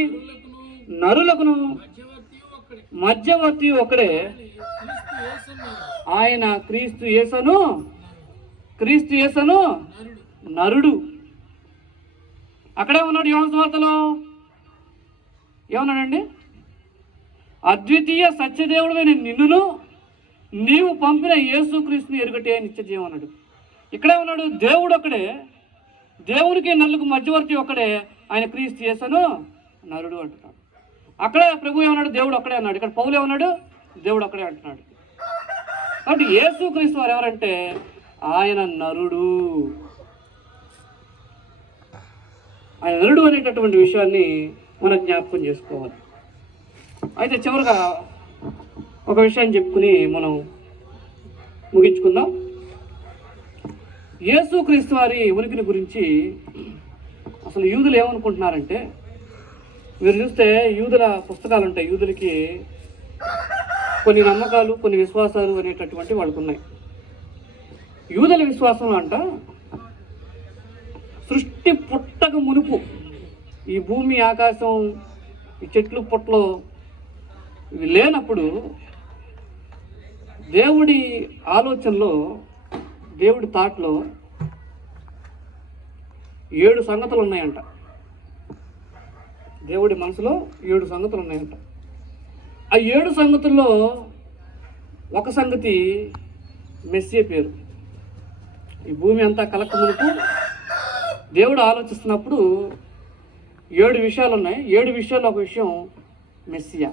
నరులకును మధ్యవర్తి ఒకడే, ఆయన క్రీస్తు యేసును నరుడు. అక్కడే ఉన్నాడు యోహాను సువార్తలో. ఏమన్నాడండి? అద్వితీయ సత్యదేవుడైన నిన్నును నీవు పంపిన యేసుక్రీస్తుని ఎరుగటే నిత్య జీవం అన్నాడు. ఇక్కడే ఉన్నాడు దేవుడు ఒక్కడే, దేవునికి నరులకు మధ్యవర్తి ఒక్కడే, ఆయన క్రీస్తు యేసును నరుడు అంటున్నాడు. అక్కడే ప్రభు ఏమన్నాడు? దేవుడు ఒక్కడే అన్నాడు. ఇక్కడ పౌలు ఏమన్నాడు? దేవుడు ఒక్కడే అంటున్నాడు. కాబట్టి యేసుక్రీస్తు వారు ఎవరంటే ఆయన నరుడు. ఆయన నరుడు అనేటటువంటి విషయాన్ని మనం జ్ఞాపకం చేసుకోవాలి. అయితే చివరిగా ఒక విషయాన్ని చెప్పుకుని మనం ముగించుకుందాం. యేసుక్రీస్తు వారి ఉనికిని గురించి అసలు యూదులు ఏమనుకుంటున్నారంటే, మీరు చూస్తే యూదుల పుస్తకాలు ఉంటాయి. యూదులకి కొన్ని నమ్మకాలు, కొన్ని విశ్వాసాలు అనేటటువంటి వాళ్ళకు ఉన్నాయి. యూదుల విశ్వాసం అంట, సృష్టి పుట్టక మునుపు ఈ భూమి, ఆకాశం, ఈ చెట్లు పుట్టలు ఇవి లేనప్పుడు దేవుడి ఆలోచనలో, దేవుడి థాట్లో 7 సంగతులు ఉన్నాయంట. దేవుడి మనసులో 7 సంగతులు ఉన్నాయంట. ఆ 7 సంగతుల్లో ఒక సంగతి మెస్సియా పేరు. ఈ భూమి అంతా కలక మునుపు దేవుడు ఆలోచిస్తున్నప్పుడు 7 విషయాలు ఉన్నాయి. 7 విషయాల్లో ఒక విషయం మెస్సియా.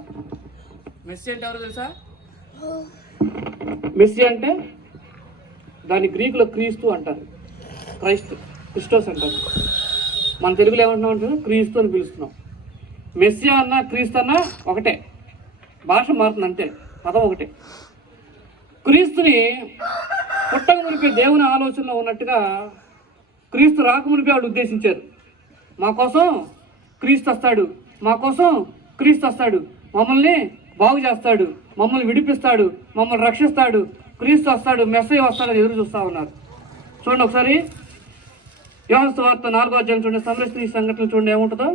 మెస్సియా అంటే ఎవరు తెలుసా? మెస్సియా అంటే దాని గ్రీకులో క్రీస్తు అంటారు, క్రిస్టోస్ అంటారు. మన తెలుగులో ఏమంటున్నాం అంటే క్రీస్తు అని పిలుస్తున్నాం. మెస్సియా అన్న క్రీస్తు అన్న ఒకటే. భాష మారుతుంది అంతే, పదం ఒకటే. క్రీస్తుని పుట్టక మునిపే దేవుని ఆలోచనలో ఉన్నట్టుగా క్రీస్తు రాకమునిపే వాళ్ళు ఉద్దేశించారు. మా కోసం క్రీస్తు వస్తాడు, మా కోసం క్రీస్తు వస్తాడు, మమ్మల్ని బాగు చేస్తాడు, మమ్మల్ని విడిపిస్తాడు, మమ్మల్ని రక్షిస్తాడు, క్రీస్తు వస్తాడు, మెస్సయ్య వస్తాడని ఎదురు చూస్తూ ఉన్నారు. చూడండి ఒకసారి యోహాను సువార్త 4వ అధ్యాయం చూడండి, సంరక్షణ సంఘటన చూడండి ఏముంటుందో.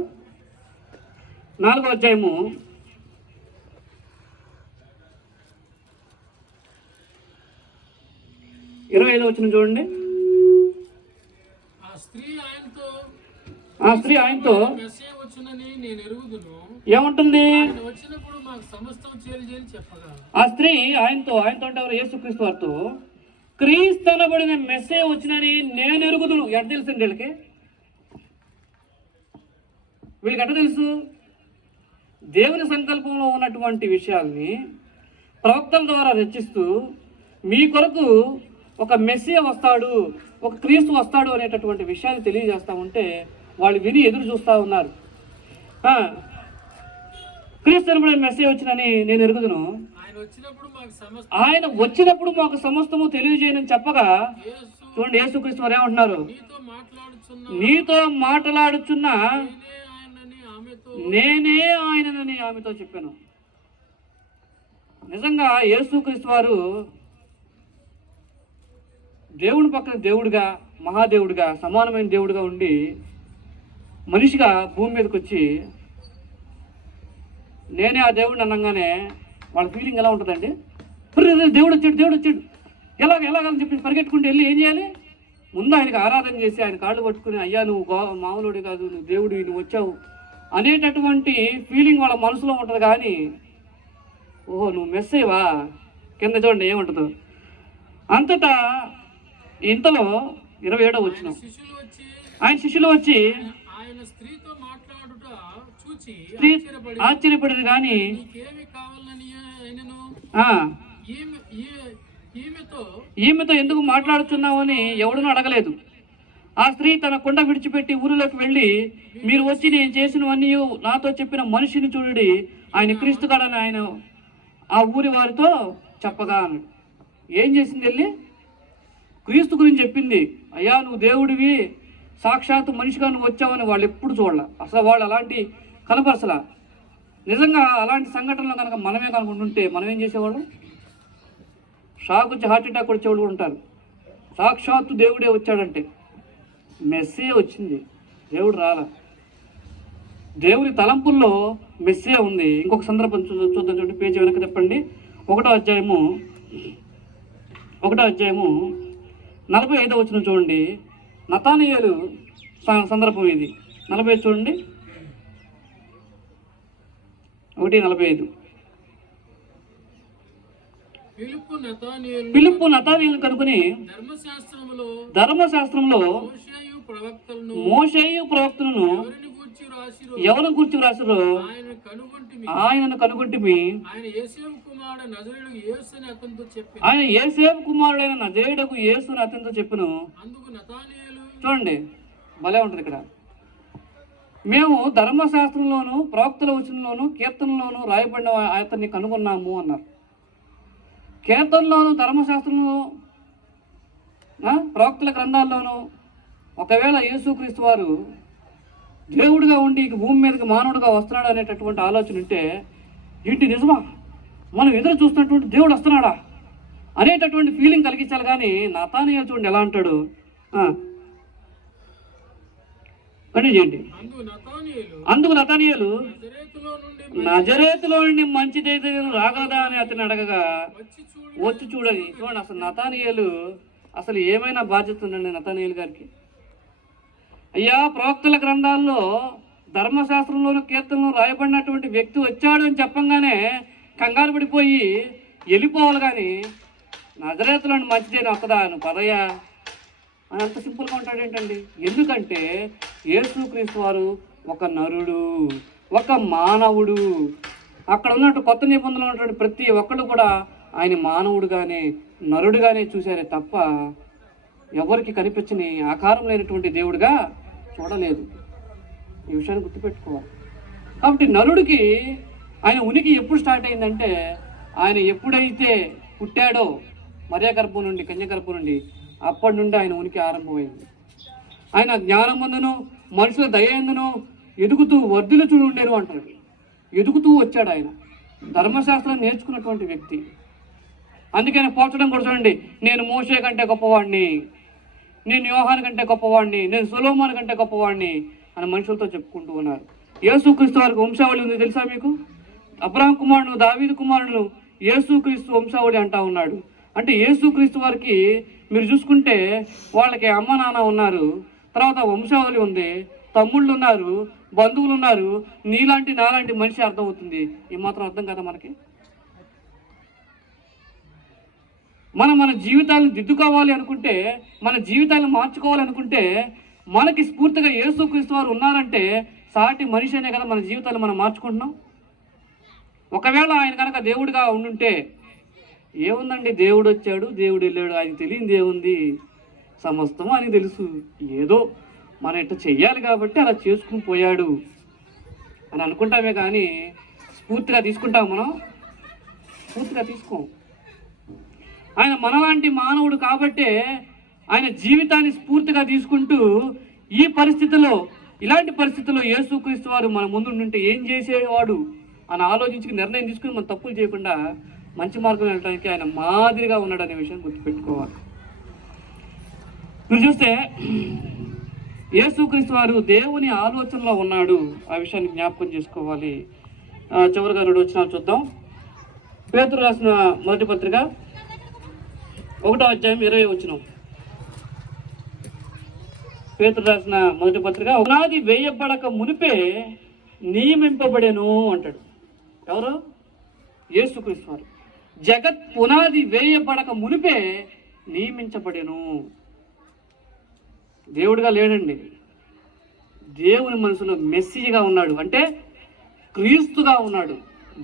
4వ అధ్యాయము 25వ వచనం చూడండి. ఆ స్త్రీ ఆయనతో ఏముంటుంది? ఆ స్త్రీ ఆయనతో అంటే ఎవరు? యేసుక్రీస్తు వారితో క్రీస్తు అనబడిన మెస్సయ్య వచ్చినని నేను ఎరుగుదును. ఎట్ట తెలుసండి వీళ్ళకి? ఎట్ట తెలుసు? దేవుని సంకల్పంలో ఉన్నటువంటి విషయాల్ని ప్రవక్తల ద్వారా రచిస్తూ మీ కొరకు ఒక మెస్సయ్య వస్తాడు, ఒక క్రీస్తు వస్తాడు అనేటటువంటి విషయాన్ని తెలియజేస్తూ ఉంటే వాళ్ళు విని ఎదురు చూస్తూ ఉన్నారు. క్రీస్తు అనబడిన మెస్సయ్య వచ్చినని నేను ఎరుగుదును, ఆయన వచ్చినప్పుడు మాకు సమస్తము తెలియజేయనని చెప్పగా, చూడండి యేసుక్రీస్తు వారు ఏమంటున్నారు? నీతో మాట్లాడుచున్న నేనే ఆయనని ఆమెతో చెప్పాను. నిజంగా యేసుక్రీస్తు వారు దేవుని పక్కన దేవుడిగా, మహాదేవుడిగా, సమానమైన దేవుడిగా ఉండి మనిషిగా భూమి మీదకి వచ్చి నేనే ఆ దేవుడిని అనగానే వాళ్ళ ఫీలింగ్ ఎలా ఉంటుందండి? దేవుడు వచ్చాడు ఎలాగని చెప్పి పరిగెట్టుకుంటూ వెళ్ళి ఏం చేయాలి? ముందు ఆయనకు ఆరాధన చేసి ఆయన కాళ్ళు పట్టుకుని, అయ్యా నువ్వు మామూలుడి కాదు, నువ్వు దేవుడు, నువ్వు వచ్చావు అనేటటువంటి ఫీలింగ్ వాళ్ళ మనసులో ఉంటుంది. కానీ ఓహో నువ్వు మెస్సయ్యవా, కింద చూడండి ఏముంటుందో. అంతటా ఇంతలో 27వ వచనం, ఆయన శిష్యులు వచ్చి ఆశ్చర్యపడరు కానీ ఈమెతో ఎందుకు మాట్లాడుతున్నావని ఎవడనూ అడగలేదు. ఆ స్త్రీ తన కుండ విడిచిపెట్టి ఊరిలోకి వెళ్ళి, మీరు వచ్చి నేను చేసినవన్నీ నాతో చెప్పిన మనిషిని చూడండి, ఆయన క్రీస్తు కాడని ఆయన ఆ ఊరి వారితో చెప్పగా. ఏం చేసింది? వెళ్ళి క్రీస్తు గురించి చెప్పింది. అయ్యా నువ్వు దేవుడివి, సాక్షాత్తు మనిషిగా నువ్వు వచ్చావని వాళ్ళు ఎప్పుడు చూడాల. అసలు వాళ్ళు అలాంటి కనపరచలా. నిజంగా అలాంటి సంఘటనలు కనుక మనమే కనుకుంటుంటే మనం ఏం చేసేవాళ్ళం? షాక్ వచ్చి హార్ట్ అటాక్ వచ్చేవాళ్ళు కూడా ఉంటారు. సాక్షాత్తు దేవుడే వచ్చాడంటే, మెస్సయ్య వచ్చింది, దేవుడు రాలా. దేవుని తలంపుల్లో మెస్సయ్య ఉంది. ఇంకొక సందర్భం చూద్దాం చూడండి, పేజీ వెనక చెప్పండి. 1వ అధ్యాయము 45వ వచనం చూడండి. నతానీయేలు సందర్భం ఇది. 45 చూడండి, 1:45. ఫిలిప్పు నతానీయేలును కనుకొని ధర్మశాస్త్రంలో మోషేయు ప్రవక్తలను ఎవరిని గూర్చి రాసిరో ఆయనను కనుగొంటిమి. ఆయన యేసేపు కుమారుడైన నజరేయుడగు యేసుని అతనితో చెప్పెను. చూడండి భలే ఉంటుంది ఇక్కడ. మేము ధర్మశాస్త్రంలోను, ప్రవక్తల వచనంలోను, కీర్తనలోను రాయబడిన అతన్ని కనుగొన్నాము అన్నారు. కీర్తనలోను, ధర్మశాస్త్రంలో, ప్రవక్తల గ్రంథాల్లోనూ ఒకవేళ యేసుక్రీస్తు వారు దేవుడిగా ఉండి భూమి మీదకి మానవుడిగా వస్తున్నాడు అనేటటువంటి ఆలోచన ఉంటే, ఏంటి నిజమా, మనం ఎదురు చూస్తున్నటువంటి దేవుడు వస్తున్నాడా అనేటటువంటి ఫీలింగ్ కలిగించాలి. కానీ నతానీయేలు చూడండి ఎలా అంటాడు. చేయండి. అందుకు నతానీయేలు నజరేతులో నుండి మంచిదైతే రాగలదా అని అతను అడగగా, వచ్చి చూడని. చూడండి అసలు నతానీయేలు అసలు ఏమైనా బాధ్యత ఉందండి నతానీయేలు గారికి? అయ్యా ప్రవక్తల గ్రంథాల్లో, ధర్మశాస్త్రంలోను, కీర్తనలో రాయబడినటువంటి వ్యక్తి వచ్చాడు అని చెప్పంగానే కంగారు పడిపోయి వెళ్ళిపోవాలి. కానీ నజరేతులో మంచిదైన వస్తుందా, నువ్వు పదయ్యా అని అంత సింపుల్గా ఉంటాడు ఏంటండి? ఎందుకంటే యేసుక్రీస్తు వారు ఒక నరుడు, ఒక మానవుడు. అక్కడ ఉన్నట్టు కొత్త నిబంధనలు ఉన్నటువంటి ప్రతి ఒక్కళ్ళు కూడా ఆయన మానవుడుగానే, నరుడుగానే చూశారే తప్ప ఎవరికి కనిపించని ఆకారం లేనటువంటి దేవుడిగా చూడలేదు. ఈ విషయాన్ని గుర్తుపెట్టుకోవాలి. కాబట్టి నరుడికి ఆయన ఉనికి ఎప్పుడు స్టార్ట్ అయిందంటే ఆయన ఎప్పుడైతే పుట్టాడో మరియ గర్భం నుండి, కన్య గర్భం నుండి, అప్పటి నుండి ఆయన ఉనికి ఆరంభమైంది. ఆయన జ్ఞానమందును మనుషుల దయందును ఎదుగుతూ వర్ధులు చూడుండేరు అంటాడు. ఎదుగుతూ వచ్చాడు ఆయన. ధర్మశాస్త్రం నేర్చుకున్నటువంటి వ్యక్తి. అందుకని పోల్చడం కూడా చూడండి, నేను మోషే కంటే గొప్పవాడిని, నేను యోహాను కంటే గొప్పవాడిని, నేను సొలొమోను కంటే గొప్పవాడిని అని మనుషులతో చెప్పుకుంటూ ఉన్నారు. యేసుక్రీస్తు వారికి వంశావళి ఉంది తెలుసా మీకు? అబ్రహాం కుమారుడు, దావీదు కుమారుడు యేసుక్రీస్తు వంశావళి అంటా ఉన్నాడు. అంటే యేసుక్రీస్తు వారికి మీరు చూసుకుంటే వాళ్ళకి అమ్మ నాన్న ఉన్నారు, తర్వాత వంశావళి ఉంది, తమ్ముళ్ళు ఉన్నారు, బంధువులు ఉన్నారు. నీలాంటి నాలాంటి మనిషి అర్థమవుతుంది. ఈ మాత్రం అర్థం కదా మనకి? మన జీవితాలను దిద్దుకోవాలి అనుకుంటే, మన జీవితాలను మార్చుకోవాలనుకుంటే మనకి స్ఫూర్తిగా యేసుక్రీస్తు వారు ఉన్నారంటే సాటి మనిషి అనే కదా మన జీవితాలు మనం మార్చుకుంటున్నాం. ఒకవేళ ఆయన కనుక దేవుడిగా ఉండుంటే ఏముందండి, దేవుడు వచ్చాడు, దేవుడు వెళ్ళాడు, ఆయనకు తెలియదు ఏముంది, సమస్తం ఆయనకు తెలుసు, ఏదో మనం ఇట్లా చెయ్యాలి కాబట్టి అలా చేసుకుని పోయాడు అని అనుకుంటామే. కానీ స్ఫూర్తిగా తీసుకుంటాం మనం? స్ఫూర్తిగా తీసుకోం. ఆయన మనలాంటి మానవుడు కాబట్టే ఆయన జీవితాన్ని స్ఫూర్తిగా తీసుకుంటూ ఈ పరిస్థితిలో, ఇలాంటి పరిస్థితుల్లో యేసుక్రీస్తు వారు మన ముందు ఉంటే ఏం చేసేవాడు అని ఆలోచించి నిర్ణయం తీసుకుని మనం తప్పులు చేయకుండా మంచి మార్గం వెళ్ళడానికి ఆయన మాదిరిగా ఉన్నాడు అనే విషయం గుర్తుపెట్టుకోవాలి. మీరు చూస్తే యేసుక్రీస్తు వారు దేవుని ఆలోచనలో ఉన్నాడు, ఆ విషయాన్ని జ్ఞాపకం చేసుకోవాలి. చివరిగా 2 వచనాలు చూద్దాం. పేతురు రాసిన మొదటి పత్రిక 1వ అధ్యాయం 20వ వచనం. పేతురు రాసిన మొదటి పత్రిక, పునాది వేయబడక మునిపే నియమింపబడేను అంటాడు. ఎవరు? యేసుక్రీస్తు వారు. జగత్ పునాది వేయబడక మునిపే నియమించబడేను. దేవుడిగా లేడండి, దేవుని మనసులో మెస్సీగా ఉన్నాడు, అంటే క్రీస్తుగా ఉన్నాడు,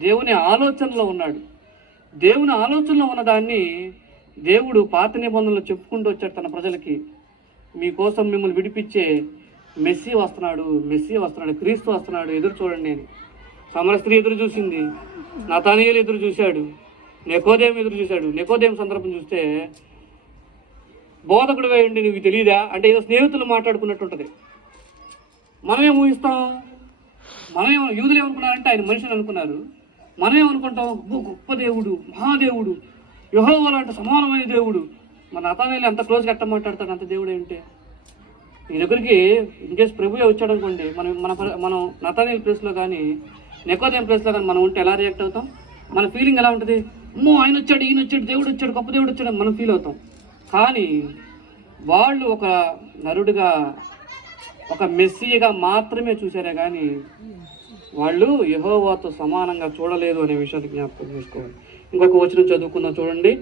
దేవుని ఆలోచనలో ఉన్నాడు. దేవుని ఆలోచనలో ఉన్నదాన్ని దేవుడు పాత నిబంధనలు చెప్పుకుంటూ వచ్చాడు తన ప్రజలకి. మీకోసం మిమ్మల్ని విడిపించే మెస్సీ వస్తున్నాడు, మెస్సీ వస్తున్నాడు, క్రీస్తు వస్తున్నాడు, ఎదురు చూడండి అని. సమర స్త్రీ ఎదురు చూసింది, నతానీయులు ఎదురు చూశాడు, నికోదేము ఎదురు చూశాడు. నికోదేము సందర్భం చూస్తే బోధకుడు వేయండి నీకు తెలియదా అంటే ఏదో స్నేహితులు మాట్లాడుకున్నట్టు ఉంటుంది. మనమేం ఊహిస్తాం? మనమేమో యూదులు ఏమనుకున్నారంటే ఆయన మనిషిని అనుకున్నారు. మనమేమనుకుంటాం, గొప్ప దేవుడు, మహాదేవుడు, యెహోవా లాంటి సమానమైన దేవుడు. మన నతానీయులు ఎంత క్లోజ్గా ఎట్ట మాట్లాడతాడు అంత దేవుడు ఏంటి? ఈ దగ్గరికి ఇన్కేస్ ప్రభువే వచ్చాడు అనుకోండి, మనం నతానీయుల ప్లేస్లో కానీ నికోదేము ప్లేస్లో కానీ మనం ఉంటే ఎలా రియాక్ట్ అవుతాం? మన ఫీలింగ్ ఎలా ఉంటుంది? అమ్మో ఆయన వచ్చాడు, ఈయన వచ్చాడు, దేవుడు వచ్చాడు, గొప్ప దేవుడు వచ్చాడు అని మనం ఫీల్ అవుతాం. కానీ వాళ్ళు ఒక నరుడిగా, ఒక మెస్సీగా మాత్రమే చూశారే కానీ వాళ్ళు యెహోవాతో సమానంగా చూడలేదు అనే విషయాన్ని జ్ఞాపకం చేసుకోవాలి. ఇంకొక వచనం చదువుకుందాం చూడండి.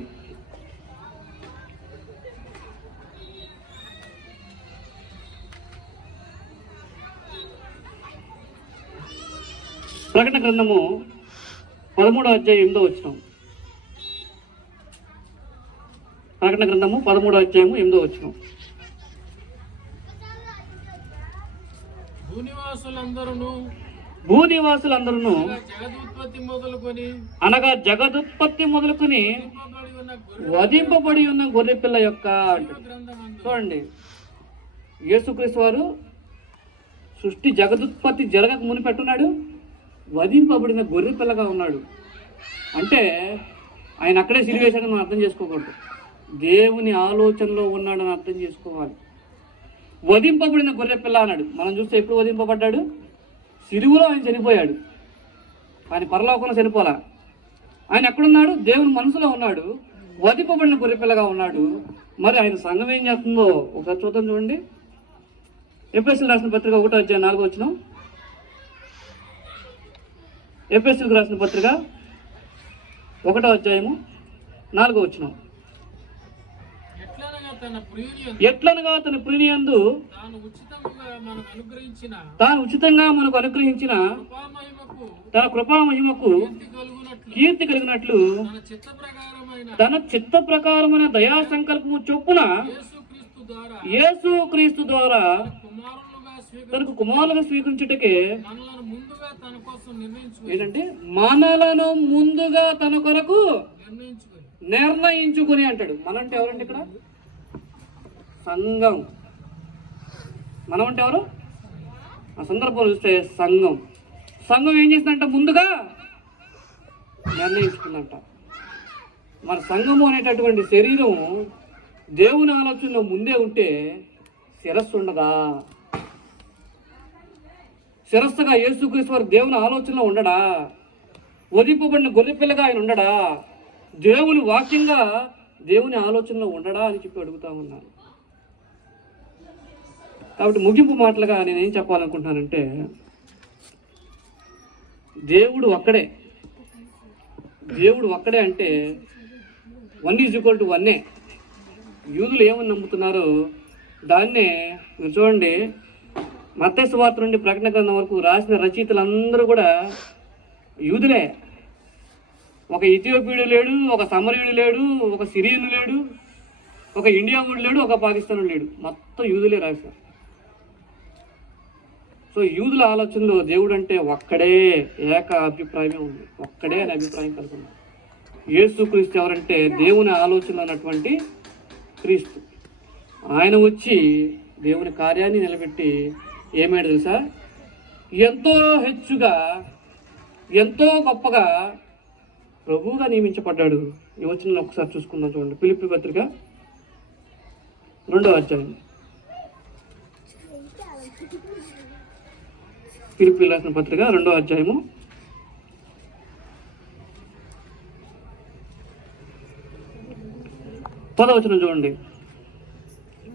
ప్రకటన గ్రంథము 13వ అధ్యాయం 8వ వచనం. ప్రకటన గ్రంథము 13వ అధ్యాయము 8వ వచనం. భూనివాసులందరూ అనగా జగదుత్పత్తి మొదలుకొని వధింపబడి ఉన్న గొర్రెపిల్ల యొక్క. చూడండి, యేసుక్రీస్తు వారు సృష్టి జగదుత్పత్తి జరగక మునిపెట్టున్నాడు, వధింపబడిన గొర్రెపిల్లగా ఉన్నాడు. అంటే ఆయన అక్కడే సిలివేశాడని మనం అర్థం చేసుకోకూడదు, దేవుని ఆలోచనలో ఉన్నాడని అర్థం చేసుకోవాలి. వధింపబడిన గొర్రెపిల్ల అన్నాడు. మనం చూస్తే ఎప్పుడు వధింపబడ్డాడు? సిలువలో ఆయన చనిపోయాడు, కానీ పరలోకంలో చనిపోలా. ఆయన ఎక్కడున్నాడు? దేవుని మనసులో ఉన్నాడు, వధింపబడిన గొర్రెపిల్లగా ఉన్నాడు. మరి ఆయన సంఘం ఏం చేస్తుందో ఒకసారి చూద్దాం చూడండి. ఎఫెసీయులకు రాసిన పత్రిక 1వ అధ్యాయం 4వ వచనం. ఎఫెసీయులకు రాసిన పత్రిక 1వ అధ్యాయము 4వ వచనం. ఎట్లనగా తన ప్రియునియందు తాను ఉచితంగా మనకు అనుగ్రహించిన తన కృపా మహిమకు కీర్తి కలిగినట్లు తన చిత్త ప్రకారమైన దయా సంకల్పము చొప్పున యేసుక్రీస్తు ద్వారా తనకు కుమారులుగా స్వీకరించుటకే ఏంటంటే మనలను ముందుగా తన కొరకు నిర్ణయించుకుని అంటాడు. మనం అంటే ఎవరండి ఇక్కడ? సంఘం. మనం అంటే ఎవరు? ఆ సందర్భంలో చూస్తే సంఘం. సంఘం ఏం చేసిందంట? ముందుగా నిర్ణయించుకుందంట. మన సంఘము అనేటటువంటి శరీరం దేవుని ఆలోచనలో ముందే ఉంటే శిరస్సు ఉండదా? శిరస్సుగా యేసుక్రీస్తు వారు దేవుని ఆలోచనలో ఉండడా? వదింపబడిన గొర్రెపిల్లగా ఆయన ఉండడా? దేవుని వాక్యంగా దేవుని ఆలోచనలో ఉండడా అని చెప్పి అడుగుతా ఉన్నాను. కాబట్టి ముగింపు మాటలుగా నేనేం చెప్పాలనుకుంటున్నానంటే, దేవుడు ఒక్కడే. దేవుడు ఒక్కడే అంటే 1:1. యూదులు ఏమని నమ్ముతున్నారో దాన్నే మీరు చూడండి. మత్తయి సువార్త నుండి ప్రకటన గ్రంథం వరకు రాసిన రచయితలందరూ కూడా యూదులే. ఒక ఇథియోపియుడు లేడు, ఒక సమరయుడు లేడు, ఒక సిరియను లేడు, ఒక ఇండియావుడు లేడు, ఒక పాకిస్తాను లేడు. మొత్తం యూదులే రాశారు. సో యూదుల ఆలోచనలో దేవుడు అంటే ఒక్కడే, ఏక అభిప్రాయమే ఉంది. ఒక్కడే అనే అభిప్రాయం కలుగుతుంది. యేసుక్రీస్తు ఎవరంటే దేవుని ఆలోచనలో ఉన్నటువంటి క్రీస్తు. ఆయన వచ్చి దేవుని కార్యాన్ని నిలబెట్టి ఏమేడు తెలుసా? ఎంతో హెచ్చుగా, ఎంతో గొప్పగా ప్రభువుగా నియమించబడ్డాడు. ఈ వచనం ఒకసారి చూసుకుందాం. చూడండి, ఫిలిప్పీ పత్రిక 2వ అధ్యాయం. ఫిలిప్పీ రాసిన పత్రిక 2వ అధ్యాయము 10వ వచనం చూడండి,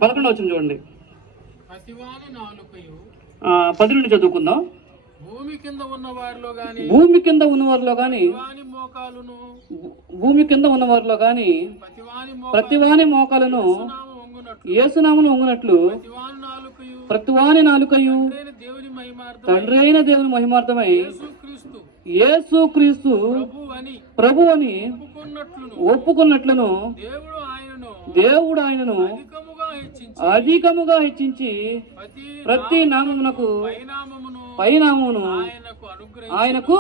11వ వచనం చూడండి. 10 నుండి చదువుకుందాం. భూమి కింద ఉన్న వారిలో గాని, భూమి కింద ఉన్న వారిలో గాని, ప్రతివాని మోకాలను యేసునామమున వంగునట్లు ప్రతివాని నాలుకయు తండ్రి అయిన దేవుని మహిమార్థమై యేసుక్రీస్తు ప్రభు అని ఒప్పుకున్నట్లును దేవుడు ఆయనను అధికముగా హెచ్చించి ప్రతి నామమునకు పైనామమును ఆయనకు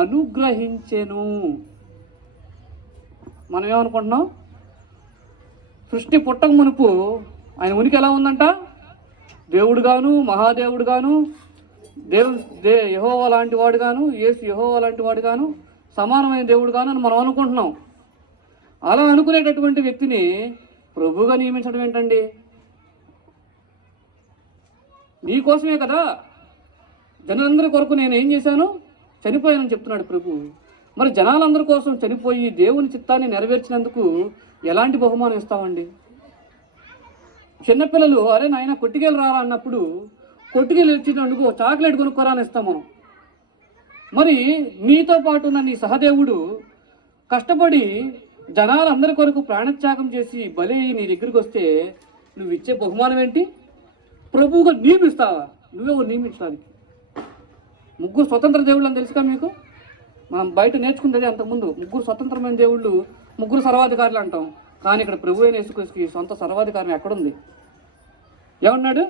అనుగ్రహించెను. మనం ఏమనుకుంటున్నాం? సృష్టి పుట్టక మునుపు ఆయన ఉనికి ఎలా ఉందంట? దేవుడుగాను, మహాదేవుడుగాను, యెహోవా లాంటి వాడుగాను, యేసు యెహోవా లాంటి వాడుగాను, సమానమైన దేవుడుగాను అని మనం అనుకుంటున్నాం. అలా అనుకునేటటువంటి వ్యక్తిని ప్రభువుగా నియమించడం ఏంటండి? నీకోసమే కదా, జనాలందరి కొరకు నేను ఏం చేశాను? చనిపోయానని చెప్తున్నాడు ప్రభు. మరి జనాలందరి కోసం చనిపోయి దేవుని చిత్తాన్ని నెరవేర్చినందుకు ఎలాంటి బహుమానం ఇస్తామండి? చిన్నపిల్లలు అరే నాయన కొట్టుకెళ్ళి రారా అన్నప్పుడు కొట్టుకెళ్ళి వచ్చినందుకు చాక్లెట్ కొనుక్కోరా అని ఇస్తాం మనం. మరి నీతో పాటు ఉన్న నీ సహదేవుడు కష్టపడి జనాలందరి కొరకు ప్రాణత్యాగం చేసి బలి నీ దగ్గరికి వస్తే నువ్వు ఇచ్చే బహుమానం ఏంటి? ప్రభువుగా నియమిస్తావా? నువ్వెవరు నియమించడానికి? 3 స్వతంత్ర దేవుళ్ళు అని తెలుసుగా మీకు? మనం బయట నేర్చుకుంటే అంతకుముందు 3 స్వతంత్రమైన దేవుళ్ళు, 3 సర్వాధికారులు అంటాం. కానీ ఇక్కడ ప్రభు అయిన యేసుక్రీస్తుకి సొంత సర్వాధికారం ఎక్కడుంది? ఏమన్నాడు?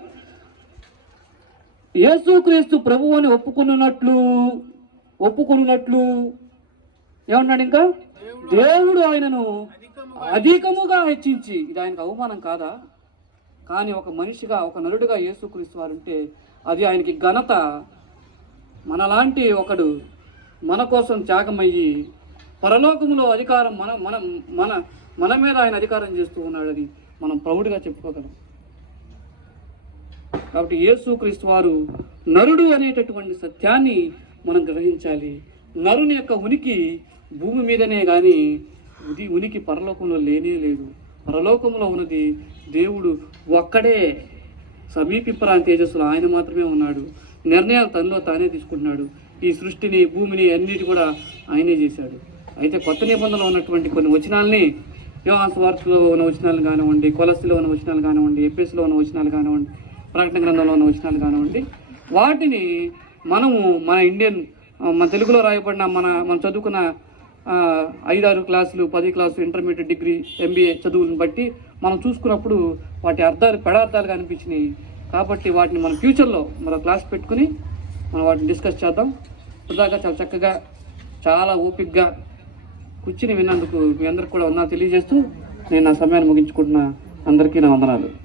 యేసుక్రీస్తు ప్రభు అని ఒప్పుకున్నట్లు ఏమన్నాడు? ఇంకా దేవుడు ఆయనను అధికముగా హెచ్చించి. ఇది ఆయనకు అవమానం కాదా? కానీ ఒక మనిషిగా, ఒక నరుడుగా యేసుక్రీస్తు వారు ఉంటే అది ఆయనకి ఘనత. మనలాంటి ఒకడు మన కోసం త్యాగమయ్యి పరలోకములో అధికారం మన మీద ఆయన అధికారం చేస్తూ ఉన్నాడని మనం ప్రౌఢగా చెప్పుకోగలం. కాబట్టి యేసుక్రీస్తు వారు నరుడు అనేటటువంటి సత్యాన్ని మనం గ్రహించాలి. నరుని యొక్క ఉనికి భూమి మీదనే కానీ ఉనికి పరలోకంలో లేనే లేదు. పరలోకంలో ఉన్నది దేవుడు ఒక్కడే. సమీపింపరాని తేజస్సులో ఆయన మాత్రమే ఉన్నాడు. నిర్ణయాలు తనలో తానే తీసుకుంటున్నాడు. ఈ సృష్టిని, భూమిని అన్నిటి కూడా ఆయనే చేశాడు. అయితే కొత్త నిబంధనలో ఉన్నటువంటి కొన్ని వచనాలని, యోహాను సువార్తలో ఉన్న వచనాలు కానివ్వండి, కొలస్సీలో ఉన్న వచనాలు కానివ్వండి, ఎఫెసీలో ఉన్న వచనాలు కానివ్వండి, ప్రకటన గ్రంథంలో ఉన్న వచనాలు కానివ్వండి, వాటిని మనము మన తెలుగులో రాయబడిన మనం చదువుకున్న 5-6 క్లాసులు, 10 క్లాసులు, ఇంటర్మీడియట్, డిగ్రీ, MBA చదువులను బట్టి మనం చూసుకున్నప్పుడు వాటి అర్థాలు పెడార్థాలుగా అనిపించినాయి. కాబట్టి వాటిని మన ఫ్యూచర్లో మరో క్లాస్ పెట్టుకుని మనం వాటిని డిస్కస్ చేద్దాం. ఇప్పటిదాకా చాలా చక్కగా చాలా ఓపికగా కూర్చుని విన్నందుకు మీ అందరికి కూడా వందనాలు తెలియజేస్తూ నేను నా సమయాన్ని ముగించుకుంటున్నా. అందరికీ నా వందనాలు.